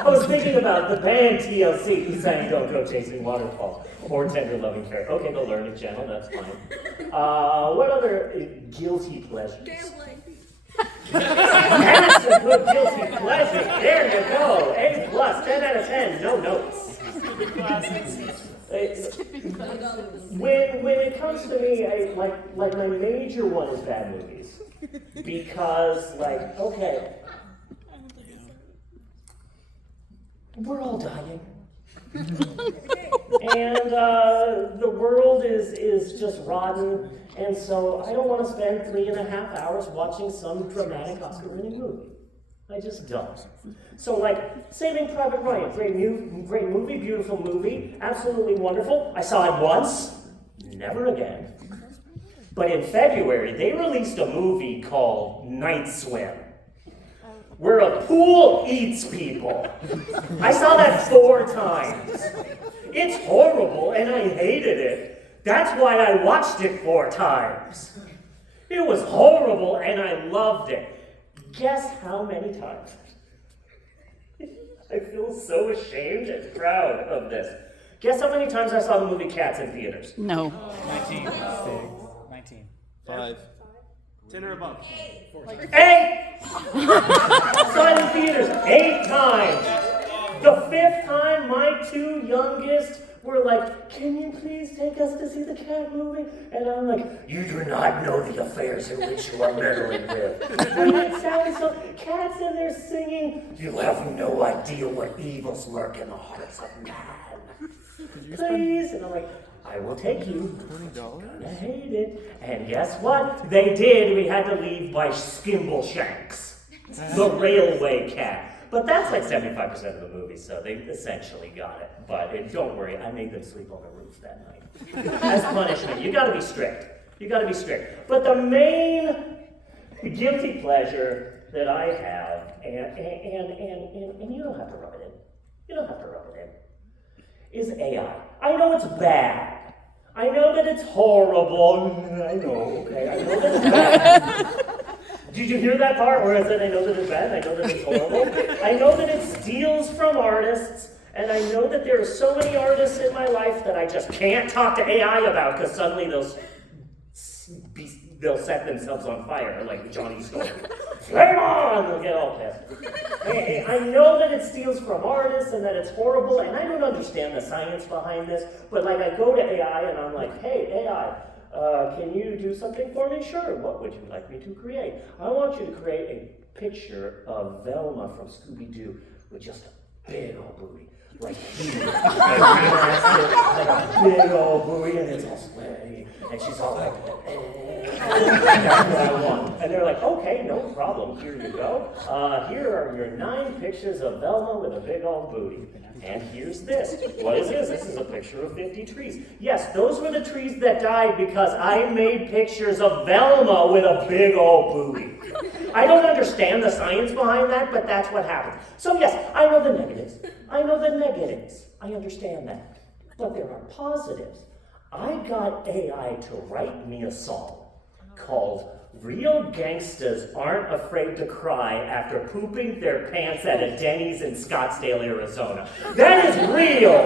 was thinking about the band TLC who sang "Don't Go Chasing Waterfalls" or "Tender Loving Care." Okay, the Learning Channel. That's fine. What other guilty pleasures? That's a good guilty pleasure. There you go. A plus. 10 out of 10. No notes. When it comes to me, like my major one is bad movies. Because, okay, we're all dying. And the world is just rotten, and so I don't want to spend 3.5 hours watching some dramatic Oscar-winning movie. I just don't. So, Saving Private Ryan, great movie, beautiful movie, absolutely wonderful. I saw it once, never again. But in February, they released a movie called Night Swim, where a pool eats people. I saw that 4 times. It's horrible, and I hated it. That's why I watched it 4 times. It was horrible, and I loved it. Guess how many times? I feel so ashamed and proud of this. Guess how many times I saw the movie Cats in theaters? No. 19. 5. 10 or above. 8! Saw it in theaters 8 times. The 5th time, my 2 youngest were like, "Can you please take us to see the cat movie?" And I'm like, "You do not know the affairs in which you are meddling with." And it sounds so, cats in there singing, "You have no idea what evils lurk in the hearts of man. Please." And I'm like, "I will take you." $20? I hate it. And guess what? They did. We had to leave by Skimbleshanks, the railway cat. But that's 75% of the movie, so they essentially got it. But don't worry, I made them sleep on the roof that night. As punishment. You gotta be strict. But the main guilty pleasure that I have, and you don't have to rub it in. Is AI. I know it's bad. I know that it's horrible. I know that it's bad. Did you hear that part where I said I know that it's bad, I know that it's horrible? I know that it steals from artists, and I know that there are so many artists in my life that I just can't talk to AI about because suddenly they'll set themselves on fire like Johnny Storm. Flame on! They'll get all pissed. I know that it steals from artists and that it's horrible, and I don't understand the science behind this, but I go to AI and I'm like, "Hey, AI, can you do something for me?" "Sure, what would you like me to create?" "I want you to create a picture of Velma from Scooby-Doo with just a big old booty. Huge, massive, a big old booty, and it's all sweaty, and she's all like, That's what I want. And they're like, okay, no problem, here you go. Here are your 9 pictures of Velma with a big old booty. And here's this. What is this? This is a picture of 50 trees. Yes, those were the trees that died because I made pictures of Velma with a big old booty. I don't understand the science behind that, but that's what happened. So yes, I know the negatives. I know the negatives. I understand that. But there are positives. I got AI to write me a song called Real Gangsters Aren't Afraid to Cry After Pooping Their Pants at a Denny's in Scottsdale, Arizona. That is real.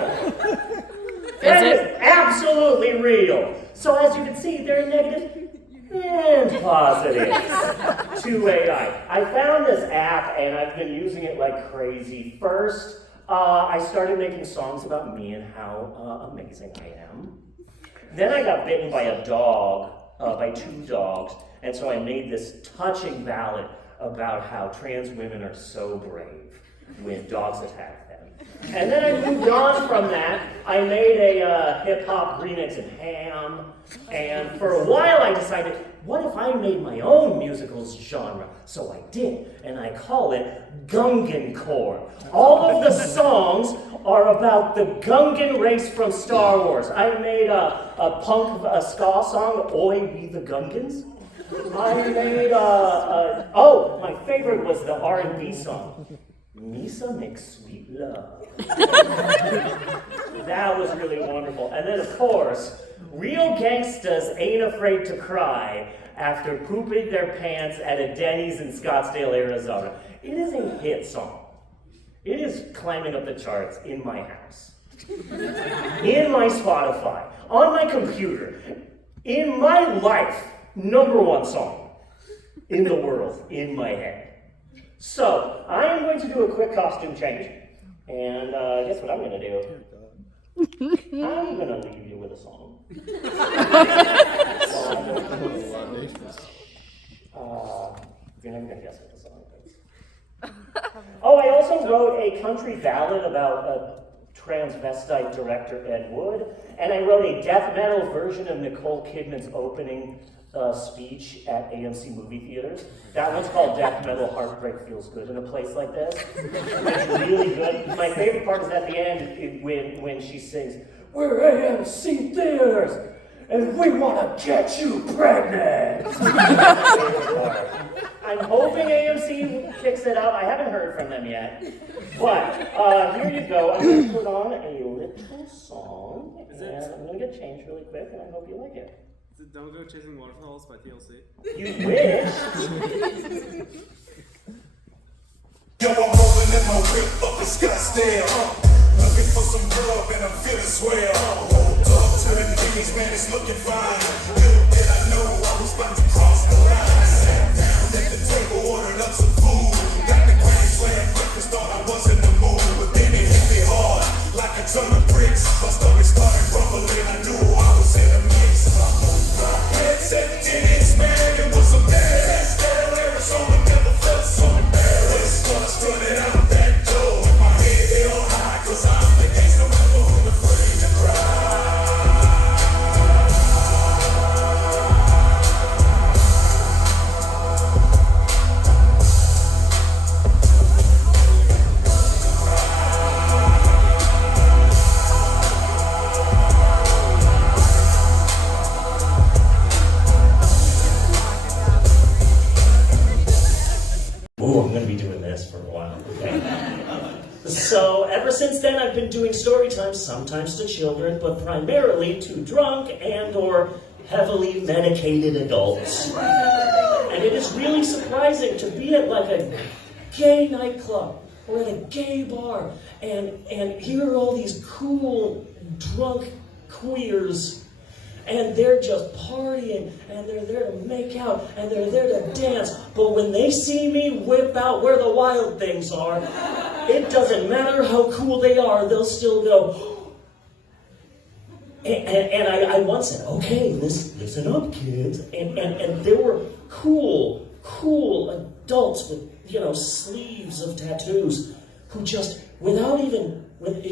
That is absolutely real. So as you can see, there are negatives and positives to AI. I found this app and I've been using it like crazy. First, I started making songs about me and how amazing I am. Then I got bitten by a dog, by 2 dogs, and so I made this touching ballad about how trans women are so brave when dogs attack them. And then I moved on from that. I made a hip-hop remix of Ham, and for a while I decided, what if I made my own musicals genre? So I did, and I call it Gungancore. All of the songs are about the Gungan race from Star Wars. I made a ska song, Oi We the Gungans. I made my favorite was the R&B song, Misa Makes Sweet Love. That was really wonderful. And then of course, Real Gangsters Ain't Afraid to Cry After Pooping Their Pants at a Denny's in Scottsdale, Arizona. It is a hit song. It is climbing up the charts in my house, in my Spotify, on my computer, in my life, #1 song in the world, in my head. So, I am going to do a quick costume change, and guess what I'm going to do? I'm going to leave you with a song. You're never going to guess what the song is. Oh, I also wrote a country ballad about a transvestite director, Ed Wood, and I wrote a death metal version of Nicole Kidman's opening speech at AMC movie theaters. That one's called Death Metal Heartbreak Feels Good in a Place Like This. It's really good. My favorite part is at the end when she sings, "We're AMC theaters, and we want to get you pregnant." I'm hoping AMC kicks it up. I haven't heard from them yet. But here you go. I'm going to put on a little song, and I'm going to get changed really quick, and I hope you like it. Is it Don't Go Chasing Waterfalls by TLC? You wish. Yo, I'm rolling in my whip up in Scottsdale. Looking for some grub and I'm feeling swell. Hold up to the knees, man, it's looking fine. Little did I know I was about to cross the line. Sat down at the table, ordered up some food. Got the grand slam breakfast, thought I was in the mood. But then it hit me hard, like a ton of bricks. My stomach started rumbling, I knew I was in a mix. Headset tennis, man, it was a mess. Arizona never felt so embarrassed. But I strutted out that door with my head held high, 'cause I'm the gangsta rapper who's afraid to cry. Ooh, I'm going to be doing this for a while. Okay? So, ever since then, I've been doing story times, sometimes to children, but primarily to drunk and or heavily medicated adults. And it is really surprising to be at like a gay nightclub or at a gay bar and hear all these cool, drunk queers. And they're just partying, and they're there to make out, and they're there to dance. But when they see me whip out where the wild things are, it doesn't matter how cool they are, they'll still go. And I once said, okay, listen up, kids. And there were cool adults with, sleeves of tattoos who just,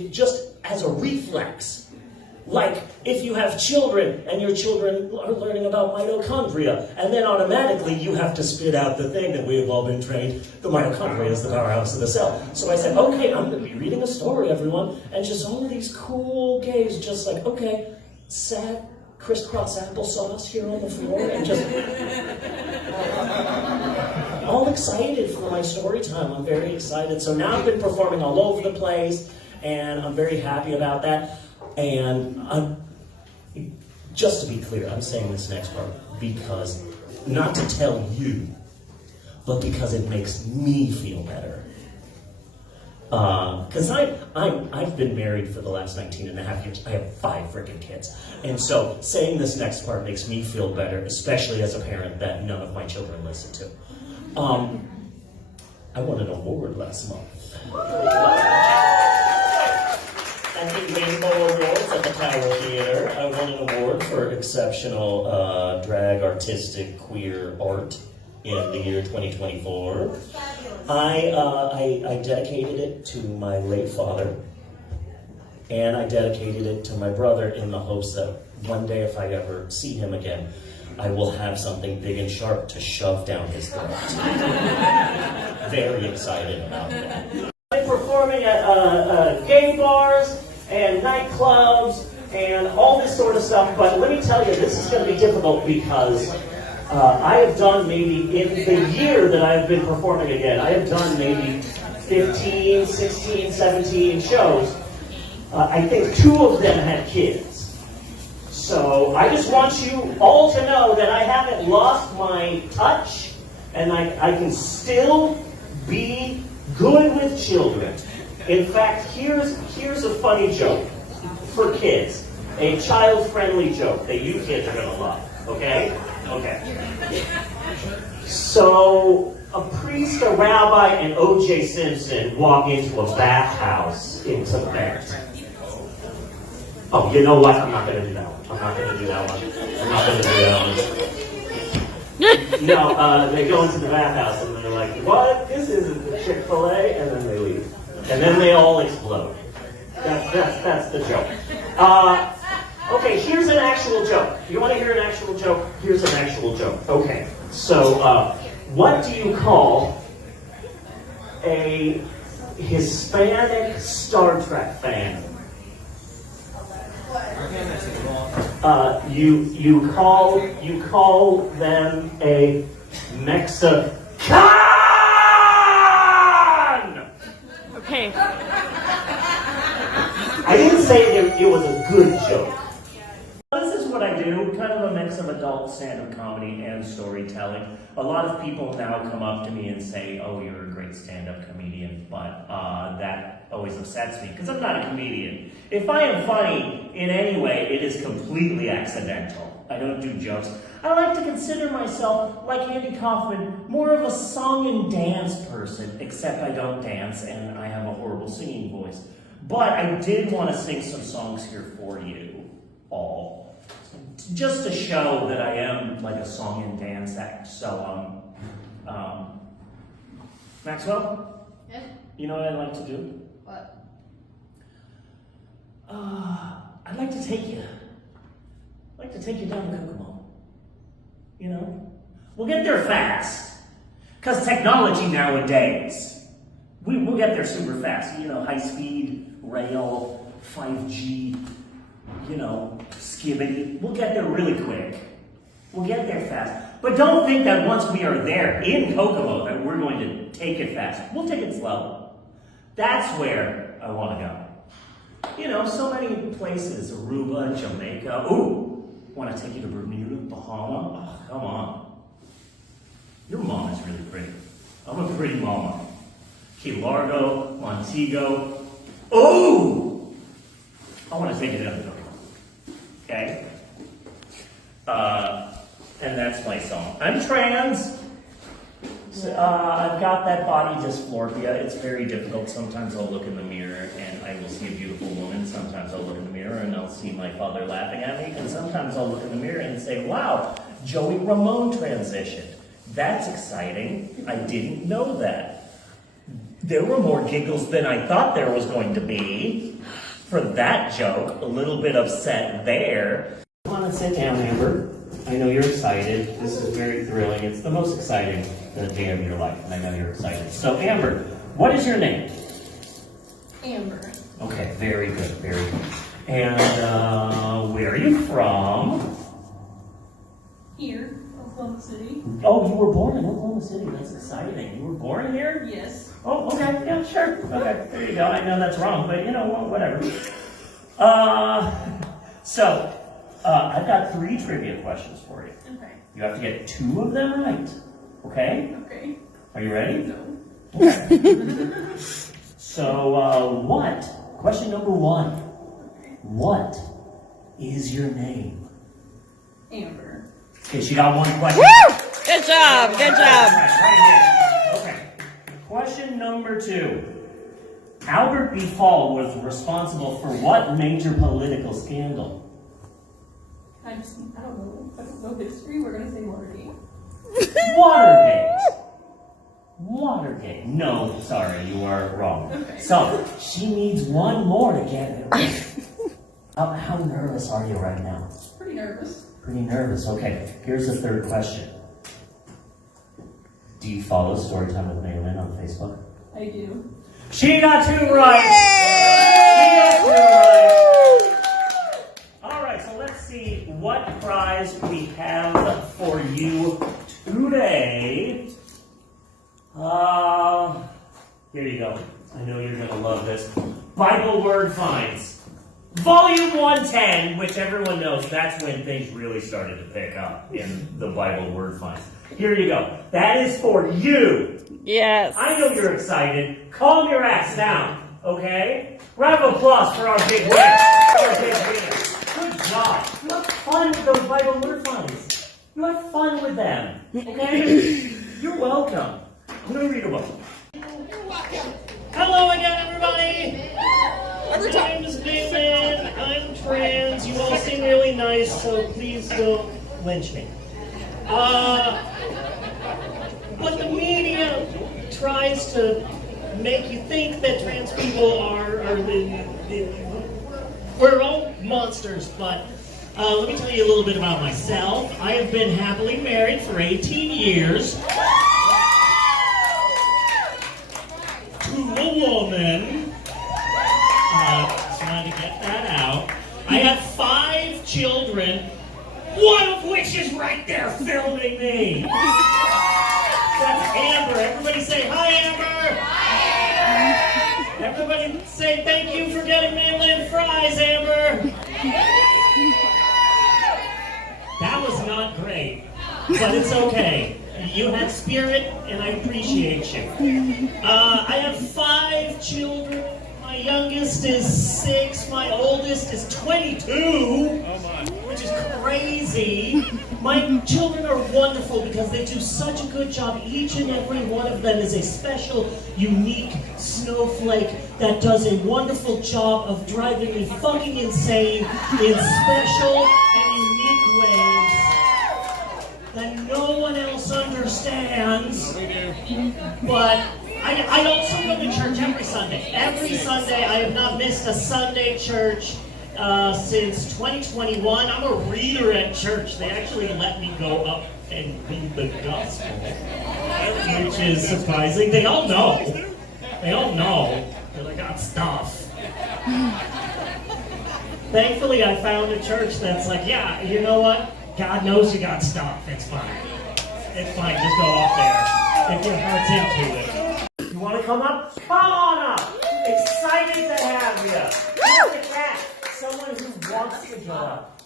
just as a reflex, Like if you have children and your children are learning about mitochondria, and then automatically you have to spit out the thing that we have all been trained, the mitochondria is the powerhouse of the cell. So I said, okay, I'm going to be reading a story, everyone, and just all of these cool gays just like, okay, sad crisscross applesauce here on the floor, and just all excited for my story time. I'm very excited. So now I've been performing all over the place, and I'm very happy about that. And just to be clear, I'm saying this next part because, not to tell you, but because it makes me feel better. Because I've been married for the last 19 and a half years. I have 5 freaking kids. And so saying this next part makes me feel better, especially as a parent that none of my children listen to. I won an award last month. At the Rainbow Awards at the Tower Theater, I won an award for exceptional drag artistic queer art in the year 2024. I dedicated it to my late father, and I dedicated it to my brother in the hopes that one day if I ever see him again, I will have something big and sharp to shove down his throat. Very excited about that. I'm performing at gay bars and nightclubs and all this sort of stuff, but let me tell you, this is going to be difficult because I have done maybe, in the year that I've been performing again, I have done maybe 15, 16, 17 shows. I think 2 of them had kids. So I just want you all to know that I haven't lost my touch, and I can still be good with children. In fact, here's a funny joke for kids. A child-friendly joke that you kids are going to love, okay? Okay. So, a priest, a rabbi, and O.J. Simpson walk into a bathhouse in Tibet. Oh, you know what? I'm not going to do that one. I'm not going to do that one. I'm not going to do that one. No, they go into the bathhouse and they're like, what? This isn't the Chick-fil-A? And then they leave. And then they all explode. That's the joke. Okay, here's an actual joke. You want to hear an actual joke? Here's an actual joke. Okay, so what do you call a Hispanic Star Trek fan? You call them a Mexican. Okay. I didn't say it was a good joke. This is what I do, kind of a mix of adult stand-up comedy and storytelling. A lot of people now come up to me and say, oh, you're a great stand-up comedian, but that always upsets me, because I'm not a comedian. If I am funny in any way, it is completely accidental. I don't do jokes. I like to consider myself, like Andy Kaufman, more of a song and dance person, except I don't dance and I have a horrible singing voice. But I did want to sing some songs here for you all, just to show that I am like a song and dance act. So, Maxwell? Yeah? You know what I'd like to do? What? I'd like to take you. I'd like to take you down to Kokomo. You know? We'll get there fast. Because technology nowadays, we'll get there super fast. You know, high speed, rail, 5G, you know, skibbity. We'll get there really quick. We'll get there fast. But don't think that once we are there in Kokomo that we're going to take it fast. We'll take it slow. That's where I want to go. You know, so many places. Aruba, Jamaica. Ooh, want to take you to Bermuda, Bahama? Oh, come on. Your mom is really pretty. I'm a pretty mama. Key Largo, Montego. Ooh! I want to take it down to Kokomo. Okay? And that's my song. I'm trans. So, I've got that body dysmorphia. It's very difficult. Sometimes I'll look in the mirror and I will see a beautiful woman. Sometimes I'll look in the mirror and I'll see my father laughing at me. And sometimes I'll look in the mirror and say, wow, Joey Ramone transitioned. That's exciting. I didn't know that. There were more giggles than I thought there was going to be. for that joke. A little bit upset there. Come on and sit down, Amber. I know you're excited. This is very thrilling. It's the most exciting day of your life, and I know you're excited. So, Amber, what is your name? Amber. Okay, very good, very good. And where are you from? Here, Oklahoma City. Oh, you were born in Oklahoma City. That's exciting. You were born here? Yes. Oh, okay, yeah, sure. Okay, there you go. I know that's wrong, but you know what, whatever. I've got 3 trivia questions for you. Okay. You have to get 2 of them right. Okay? Okay. Are you ready? No. Okay. Question number 1. Okay. What is your name? Amber. Okay, she got 1 question. Woo! Good job, good job. Right here. Okay. Question number 2. Albert B. Fall was responsible for what major political scandal? I don't know history. We're gonna say Watergate. Watergate. Watergate. No, sorry, you are wrong. Okay. So, she needs 1 more to get it right. How nervous are you right now? Pretty nervous. Pretty nervous. Okay, here's the 3rd question. Do you follow Storytime with May Lynn on Facebook? I do. She got 2 right! She got 2 right! Alright, so let's see what prize we have for you today. Here you go. I know you're going to love this. Bible Word Finds. Volume 110, which everyone knows, that's when things really started to pick up in the Bible Word Finds. Here you go. That is for you. Yes. I know you're excited. Calm your ass down, okay? Round of applause for our big winner. Good job. You have fun with those Bible Word Finds. You have fun with them, okay? You're welcome. I'm going to read a book. Hello again, everybody. My name is May Lynn. I'm trans. You all seem really nice, so please don't lynch me. But the media tries to make you think that trans people are we're all monsters, but let me tell you a little bit about myself. I have been happily married for 18 years to a woman. Trying to get that out. I have 5 children, one of which is right there filming me. That's Amber. Everybody say hi, Amber. Hi. Everybody say thank you for getting May Lynn fries, Amber. That was not great, but it's okay. You have spirit, and I appreciate you. I have 5 children. My youngest is 6. My oldest is 22, which is crazy. My children are wonderful because they do such a good job. Each and every one of them is a special, unique snowflake that does a wonderful job of driving me fucking insane in special and unique ways that no one else understands. But I also go to church every Sunday. Every Sunday, I have not missed a Sunday church since 2021. I'm a reader at church. They actually let me go up and read the gospel, which is surprising. They all know. They all know that I got stuff. Thankfully, I found a church that's like, yeah, you know what? God knows you got stuff. It's fine. It's fine. Just go up there if your heart's into it. You want to come up? Come on up! Excited to have you. Look at that. Someone who wants to go up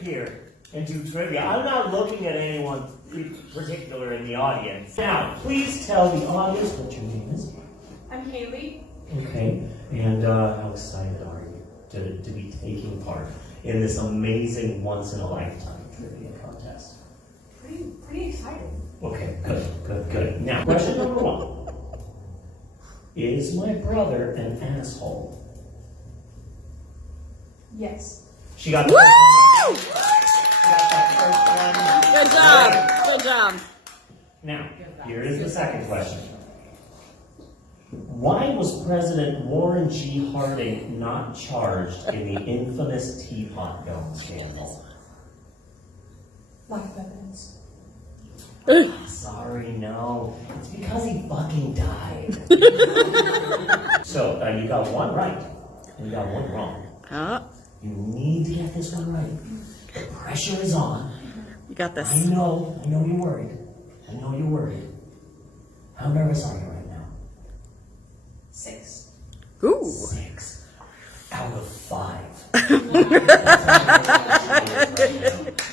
here and do trivia. I'm not looking at anyone in particular in the audience. Now, please tell the audience what your name is. I'm Haley. Okay. And how excited are you to be taking part in this amazing once-in-a-lifetime trivia contest? Pretty excited. Okay, good. Now, question number 1. Is my brother an asshole? Yes. She got the first one. Good job. Good job. Now, here is the second question. Why was President Warren G. Harding not charged in the infamous teapot dome scandal? Lack of evidence. Sorry, no. It's because he fucking died. So, you got one right, and you got one wrong. You need to get this one right. The pressure is on. You got this. I know you're worried. I know you're worried. How nervous are you right now? 6. Ooh. 6 out of 5.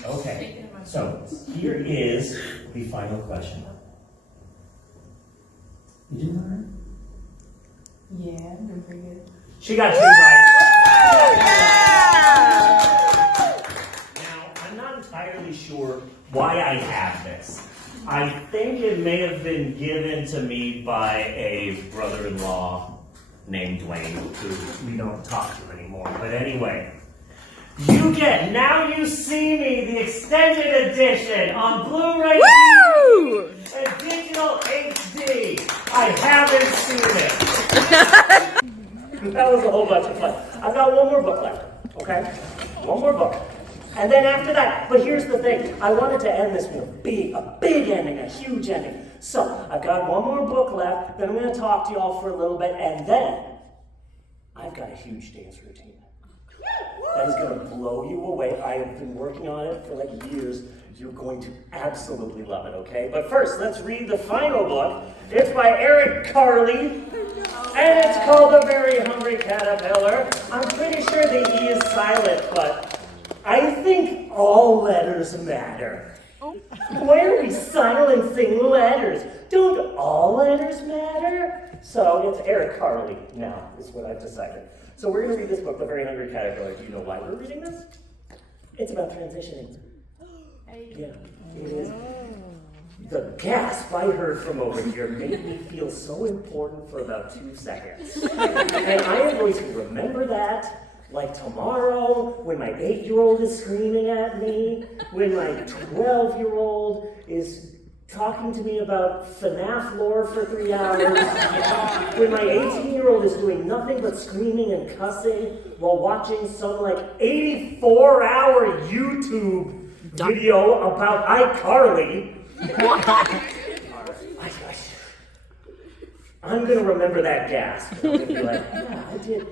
Okay, so here is the final question. You did learn? Yeah, I'm doing pretty good. She got 2 right. Now, I'm not entirely sure why I have this. I think it may have been given to me by a brother-in-law named Dwayne, who we don't talk to anymore. But anyway, you get Now You See Me, the extended edition on Blu-ray and digital HD. I haven't seen it. That was a whole bunch of fun. I've got one more book left, okay? One more book. And then after that, but here's the thing. I wanted to end this with a big ending, a huge ending. So, I've got one more book left, then I'm going to talk to y'all for a little bit, and then I've got a huge dance routine. That is going to blow you away. I have been working on it for like years. You're going to absolutely love it, okay? But first, let's read the final book. It's by Eric Carle, and it's called The Very Hungry Caterpillar. I'm pretty sure the E is silent, but I think all letters matter. Why are we silencing letters? Don't all letters matter? So it's Eric Carle now, is what I've decided. So we're going to read this book, The Very Hungry Caterpillar. Do you know why we're reading this? It's about transitioning. Yeah, it is. The gasp I heard from over here made me feel so important for about 2 seconds. And I am going to remember that like tomorrow, when my 8-year-old is screaming at me, when my 12-year-old is talking to me about FNAF lore for 3 hours, when my 18-year-old is doing nothing but screaming and cussing while watching some like 84-hour YouTube video about iCarly. I'm gonna remember that gasp. I'm gonna be like, yeah,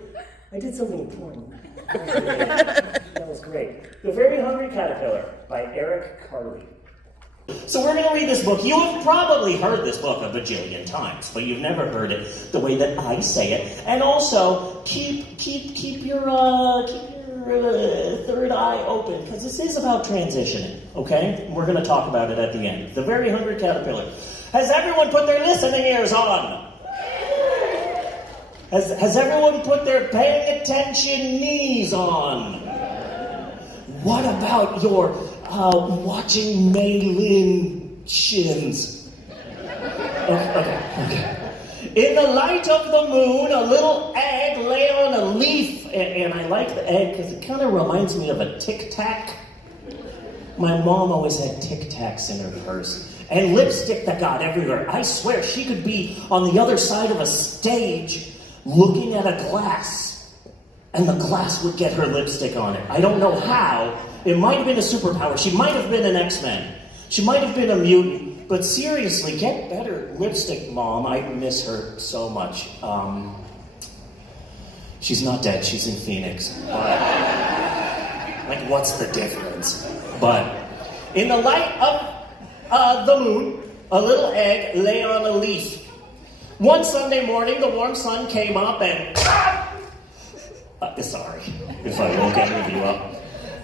I did something important. That was great. The Very Hungry Caterpillar by Eric Carle. So we're going to read this book. You have probably heard this book a bajillion times, but you've never heard it the way that I say it. And also, keep your third eye open, because this is about transitioning, okay? We're going to talk about it at the end. The Very Hungry Caterpillar. Has everyone put their listening ears on? Has everyone put their paying attention knees on? What about your watching May Lynn shins? Okay. In the light of the moon, a little egg lay on a leaf. And I like the egg because it kind of reminds me of a Tic Tac. My mom always had Tic Tacs in her purse. And lipstick that got everywhere. I swear she could be on the other side of a stage looking at a glass, and the glass would get her lipstick on it. I don't know how. It might have been a superpower. She might have been an X-Men. She might have been a mutant. But seriously, get better lipstick, Mom. I miss her so much. She's not dead. She's in Phoenix. But, like, what's the difference? But in the light of the moon, a little egg lay on a leaf. One Sunday morning, the warm sun came up and... sorry if I woke any of you up.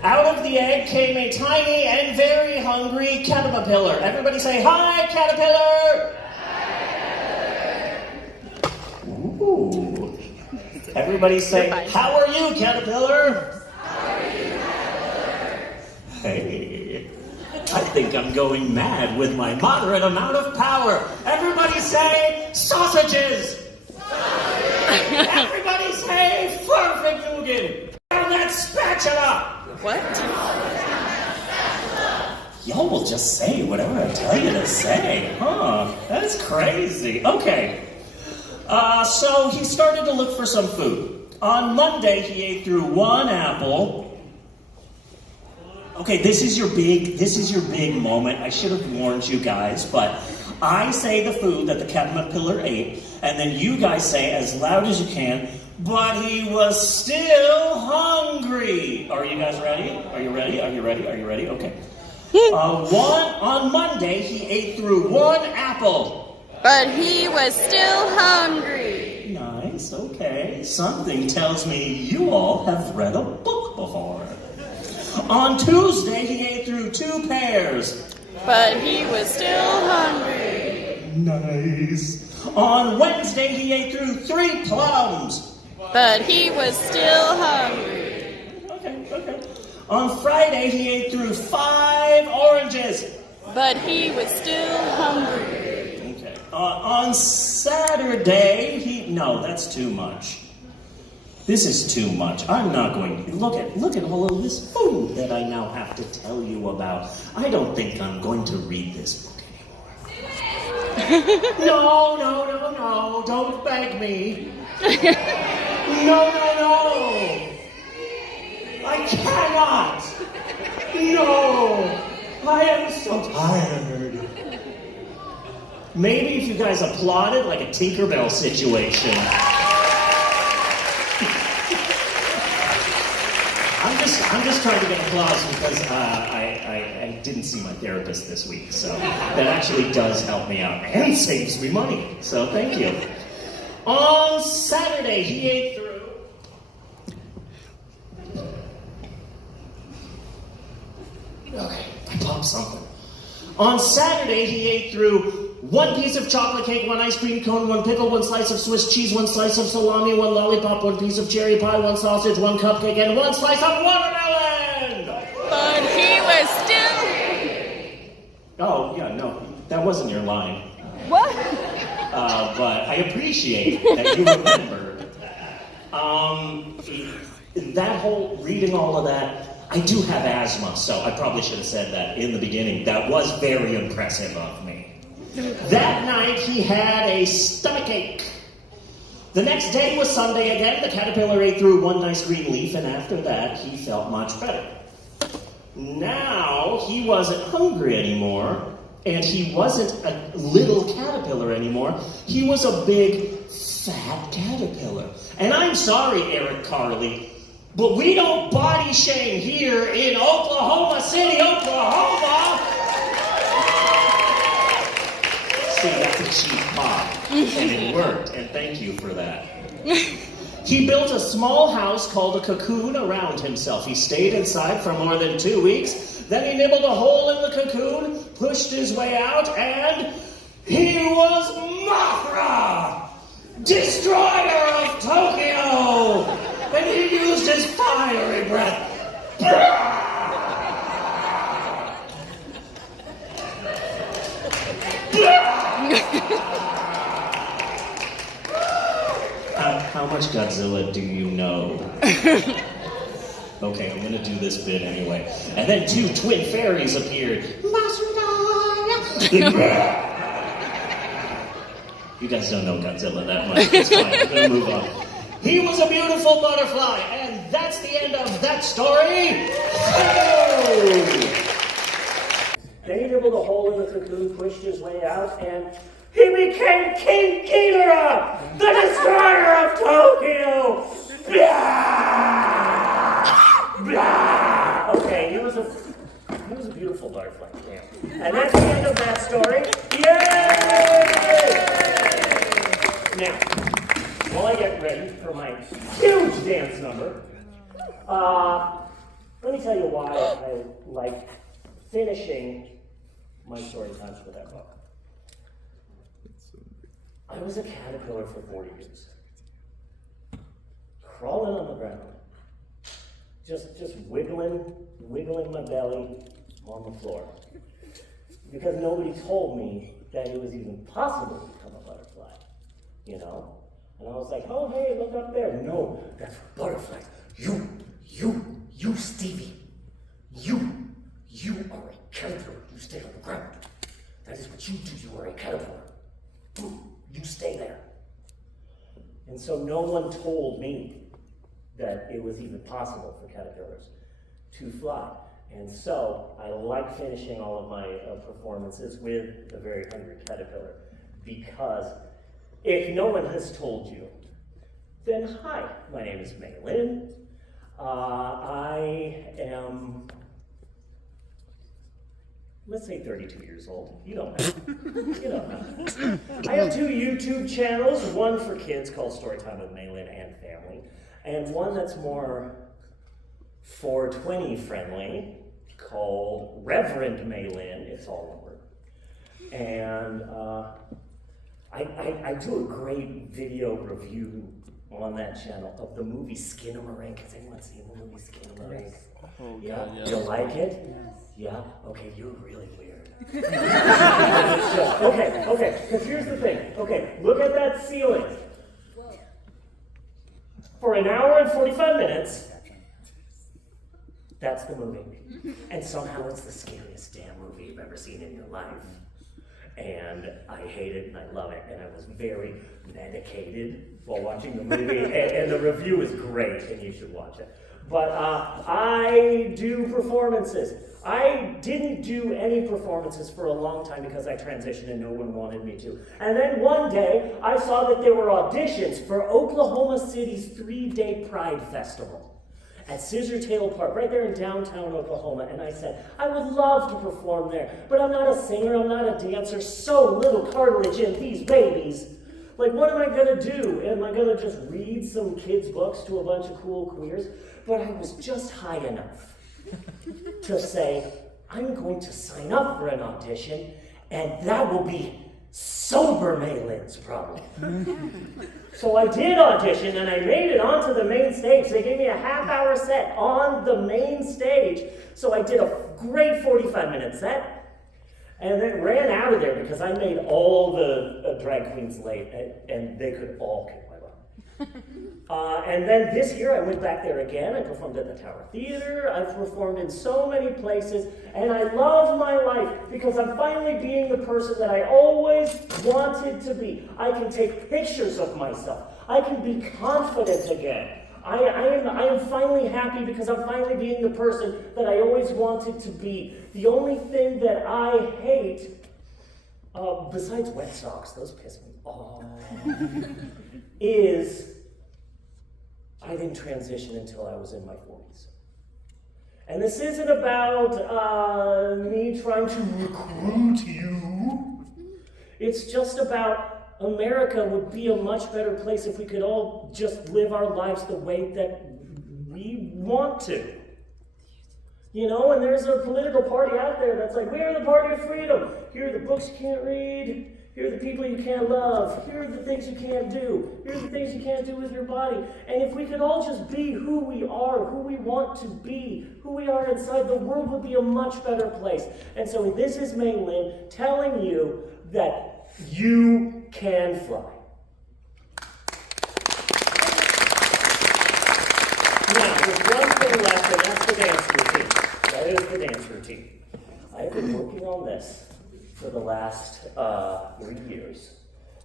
Out of the egg came a tiny and very hungry caterpillar. Everybody say, "Hi, caterpillar!" Ooh. Everybody say, "How are you, caterpillar?" How are you, caterpillar? Hey, I think I'm going mad with my moderate amount of power. Everybody say, "Sausages!" Sausages! Everybody say, "Farfignugan!" Down that spatula! What? Y'all will just say whatever I tell you to say, huh? That's crazy. Okay. So he started to look for some food. On Monday, he ate through one apple. Okay, this is your big moment. I should have warned you guys, but I say the food that the caterpillar ate, and then you guys say as loud as you can, but he was still hungry. Are you guys ready? Are you ready? Are you ready? Are you ready? Okay. On Monday, he ate through one apple. But he was still hungry. Nice, okay. Something tells me you all have read a book before. On Tuesday, he ate through 2 pears. But he was still hungry. Nice. On Wednesday, he ate through 3 plums. But he was still hungry. Okay. On Friday, he ate through 5 oranges. But he was still hungry. Okay. On Saturday, no, that's too much. This is too much. I'm not going to look at all of this food that I now have to tell you about. I don't think I'm going to read this book anymore. No, don't beg me. No. I cannot. No. I am so tired. Maybe if you guys applauded like a Tinkerbell situation. I'm just trying to get applause because I didn't see my therapist this week, so that actually does help me out and saves me money, so thank you. On Saturday, he ate through... Okay, I popped something. On Saturday, he ate through 1 piece of chocolate cake, 1 ice cream cone, 1 pickle, 1 slice of Swiss cheese, 1 slice of salami, 1 lollipop, 1 piece of cherry pie, 1 sausage, 1 cupcake, and 1 slice of watermelon! But he was still... Oh, yeah, no, that wasn't your line. What? But I appreciate that you remembered. That whole, reading all of that, I do have asthma, so I probably should have said that in the beginning. That was very impressive of me. That night, he had a stomachache. The next day was Sunday again. The caterpillar ate through 1 nice green leaf, and after that, he felt much better. Now, he wasn't hungry anymore, and he wasn't a little caterpillar anymore. He was a big, fat caterpillar. And I'm sorry, Eric Carley, but we don't body shame here in Oklahoma City, Oklahoma. See, that's a cheap pop, and it worked, and thank you for that. He built a small house called a cocoon around himself. He stayed inside for more than 2 weeks. Then he nibbled a hole in the cocoon, pushed his way out, and he was Mothra, destroyer of Tokyo! And he used his fiery breath. How much Godzilla do you know? Okay, I'm gonna do this bit anyway. And then 2 twin fairies appeared. You guys don't know Godzilla that much. It's fine, I'm gonna move on. He was a beautiful butterfly, and that's the end of that story. They nibbled a hole in the cocoon, pushed his way out, and he became King Ghidorah, the destroyer of Tokyo! Okay, he was a beautiful butterfly. Yeah. And that's the end of that story. Yay! Now, while I get ready for my huge dance number, let me tell you why I like finishing my story times with that book. I was a caterpillar for 40 years. Crawling on the ground. Just wiggling my belly on the floor. Because nobody told me that it was even possible to become a butterfly. You know? And I was like, oh hey, look up there. No, that's butterflies. You, Stevie. You are a caterpillar. You stay on the ground. That is what you do. You are a caterpillar. You stay there. And so no one told me that it was even possible for caterpillars to fly. And so I like finishing all of my performances with a very hungry caterpillar, because if no one has told you, then hi, my name is May Lynn. I am, let's say 32 years old. You don't know. You don't know. I have 2 YouTube channels, one for kids called Storytime with May Lynn and Family, and one that's more 420 friendly called Reverend May Lynn. It's all one word. And I do a great video review on that channel of the movie Skinamarink. Has anyone seen the movie Skinamarink? Oh, Yeah, God, yes. you like it? Yes. Yeah? Okay, you're really weird. Okay, because here's the thing. Okay, look at that ceiling. For an hour and 45 minutes, that's the movie. And somehow it's the scariest damn movie you've ever seen in your life. And I hate it and I love it, and I was very medicated while watching the movie, and the review is great and you should watch it. But I do performances. I didn't do any performances for a long time because I transitioned and no one wanted me to. And then one day I saw that there were auditions for Oklahoma City's 3-day Pride Festival at Scissortail Park, right there in downtown Oklahoma. And I said, I would love to perform there, but I'm not a singer, I'm not a dancer, so little cartilage in these babies. Like, what am I gonna do? Am I gonna just read some kids' books to a bunch of cool queers? But I was just high enough to say, I'm going to sign up for an audition, and that will be sober May Lynn's problem. So I did audition, and I made it onto the main stage. They gave me a half-hour set on the main stage. So I did a great 45-minute set, and then ran out of there because I made all the drag queens late, and they could all kick my butt. And then this year I went back there again. I performed at the Tower Theater. I've performed in so many places, and I love my life because I'm finally being the person that I always wanted to be. I can take pictures of myself. I can be confident again. I am finally happy because I'm finally being the person that I always wanted to be. The only thing that I hate, besides wet socks, those piss me off, is I didn't transition until I was in my 40s. And this isn't about me trying to recruit you. It's just about America would be a much better place if we could all just live our lives the way that we want to. You know, and there's a political party out there that's like, we're the party of freedom. Here are the books you can't read. Here are the people you can't love. Here are the things you can't do. Here are the things you can't do with your body. And if we could all just be who we are, who we want to be, who we are inside, the world would be a much better place. And so this is May Lynn telling you that you can fly. Now, there's one thing left, and that's the dance routine. That is the dance routine. I have been working on this for the last 3 years.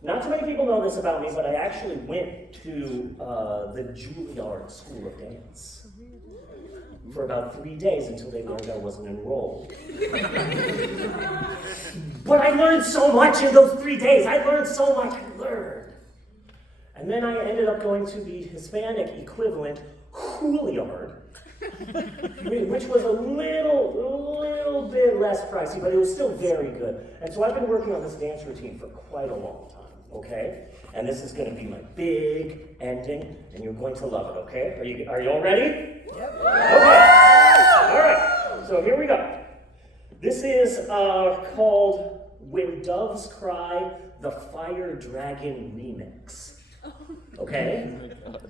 Not too many people know this about me, but I actually went to the Juilliard School of Dance for about 3 days until they learned I wasn't enrolled. But I learned so much in those 3 days. I learned so much. I learned. And then I ended up going to the Hispanic equivalent, Juilliard, which was a little bit less pricey, but it was still very good. And so I've been working on this dance routine for quite a long time, okay? And this is going to be my big ending, and you're going to love it, okay? Are you all ready? Yep. Okay. All right. So here we go. This is called When Doves Cry, the Fire Dragon Remix. Okay?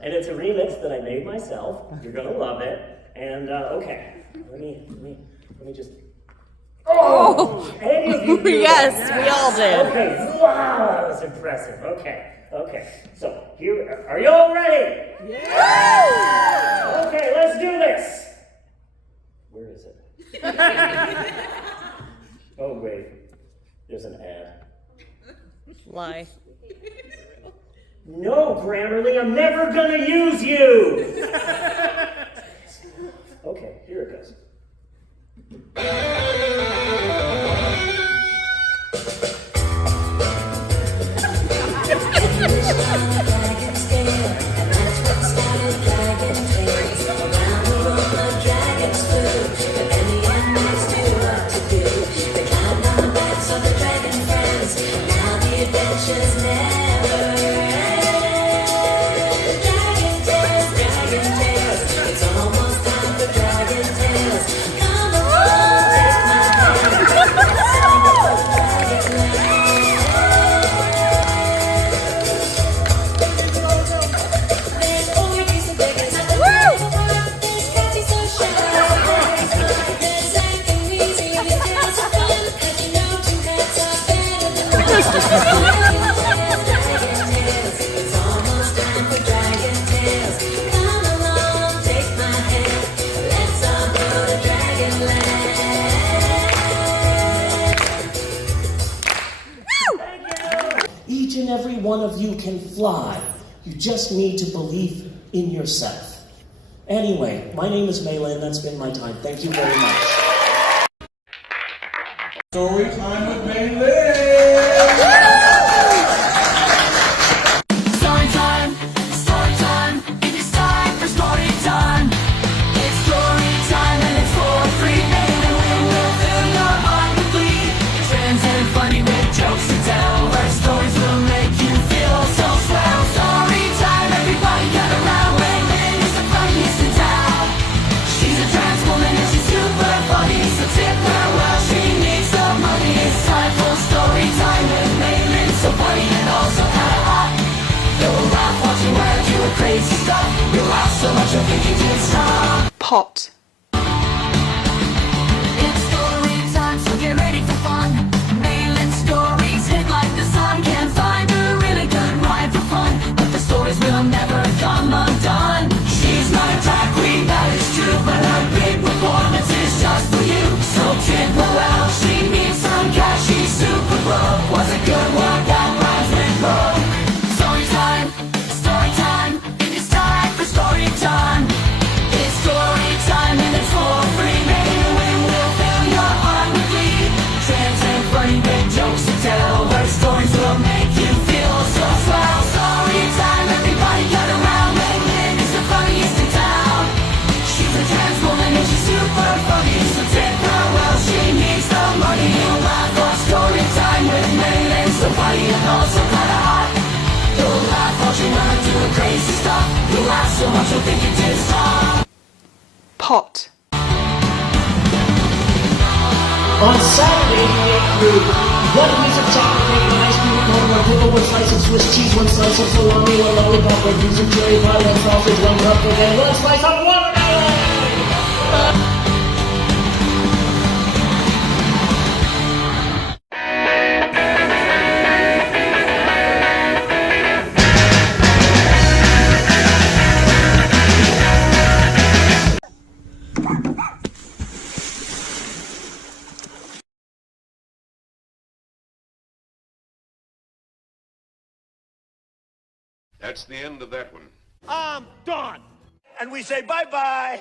And it's a remix that I made myself. You're going to love it. And, okay, let me just... Oh! Any of you do Yes, that? we all did. Okay, wow, that was impressive. Okay. So, here, are you all ready? Yeah! Okay, let's do this. Where is it? Oh, wait. There's an ad. Lie. No, Grammarly, I'm never gonna use you! Okay, here it goes. Each and every one of you can fly. You just need to believe in yourself. Anyway, my name is May Lynn. That's been my time. Thank you very much. Storytime with May Lynn. Storytime, storytime, it is time for storytime. It's storytime and it's for free. May will fill your heart with glee. Trends and funny with jokes to tell. Our stories will make you feel so swell. Storytime, everybody gather around. May Lynn is the funniest in town. She's a trans woman and she's super funny, so tip her well, she needs some money. It's time for storytime with May Lynn, so funny and also kinda hot. You'll laugh watching her do crazy stuff. You'll laugh so much you'll think you did stop. Pot. It's story time, so get ready for fun. May Lynn's stories hit like the sun. Can't find a really good rhyme for fun, but the stories will never come undone. She's not a drag queen, that is true, but her big performance is just for you. So tip her well, she needs some cash. She's super broke. Was a good work that rhymes with broke. Story time, it is time for story time. It's story time and it's for free. May Lynn will fill your heart with glee. Trans and funny with jokes to tell. Her stories will make you feel so swell. Story time, everybody gather around. May Lynn is the funniest in town. She's a trans woman and she's super funny, so tip her well, she needs the money. You'll laugh for story time with May Lynn, so funny and also kinda hot. You'll laugh watching her do crazy stuff. You'll laugh so much you'll think you did stop. Pot. On Saturday, we ate through one piece of chocolate cake, an ice cream cone, one pickle, one slice of Swiss cheese, one slice of salami, one lollipop, one piece of cherry pie, one sausage, one cupcake, and one slice of watermelon! That's the end of that one. I'm done. And we say bye-bye.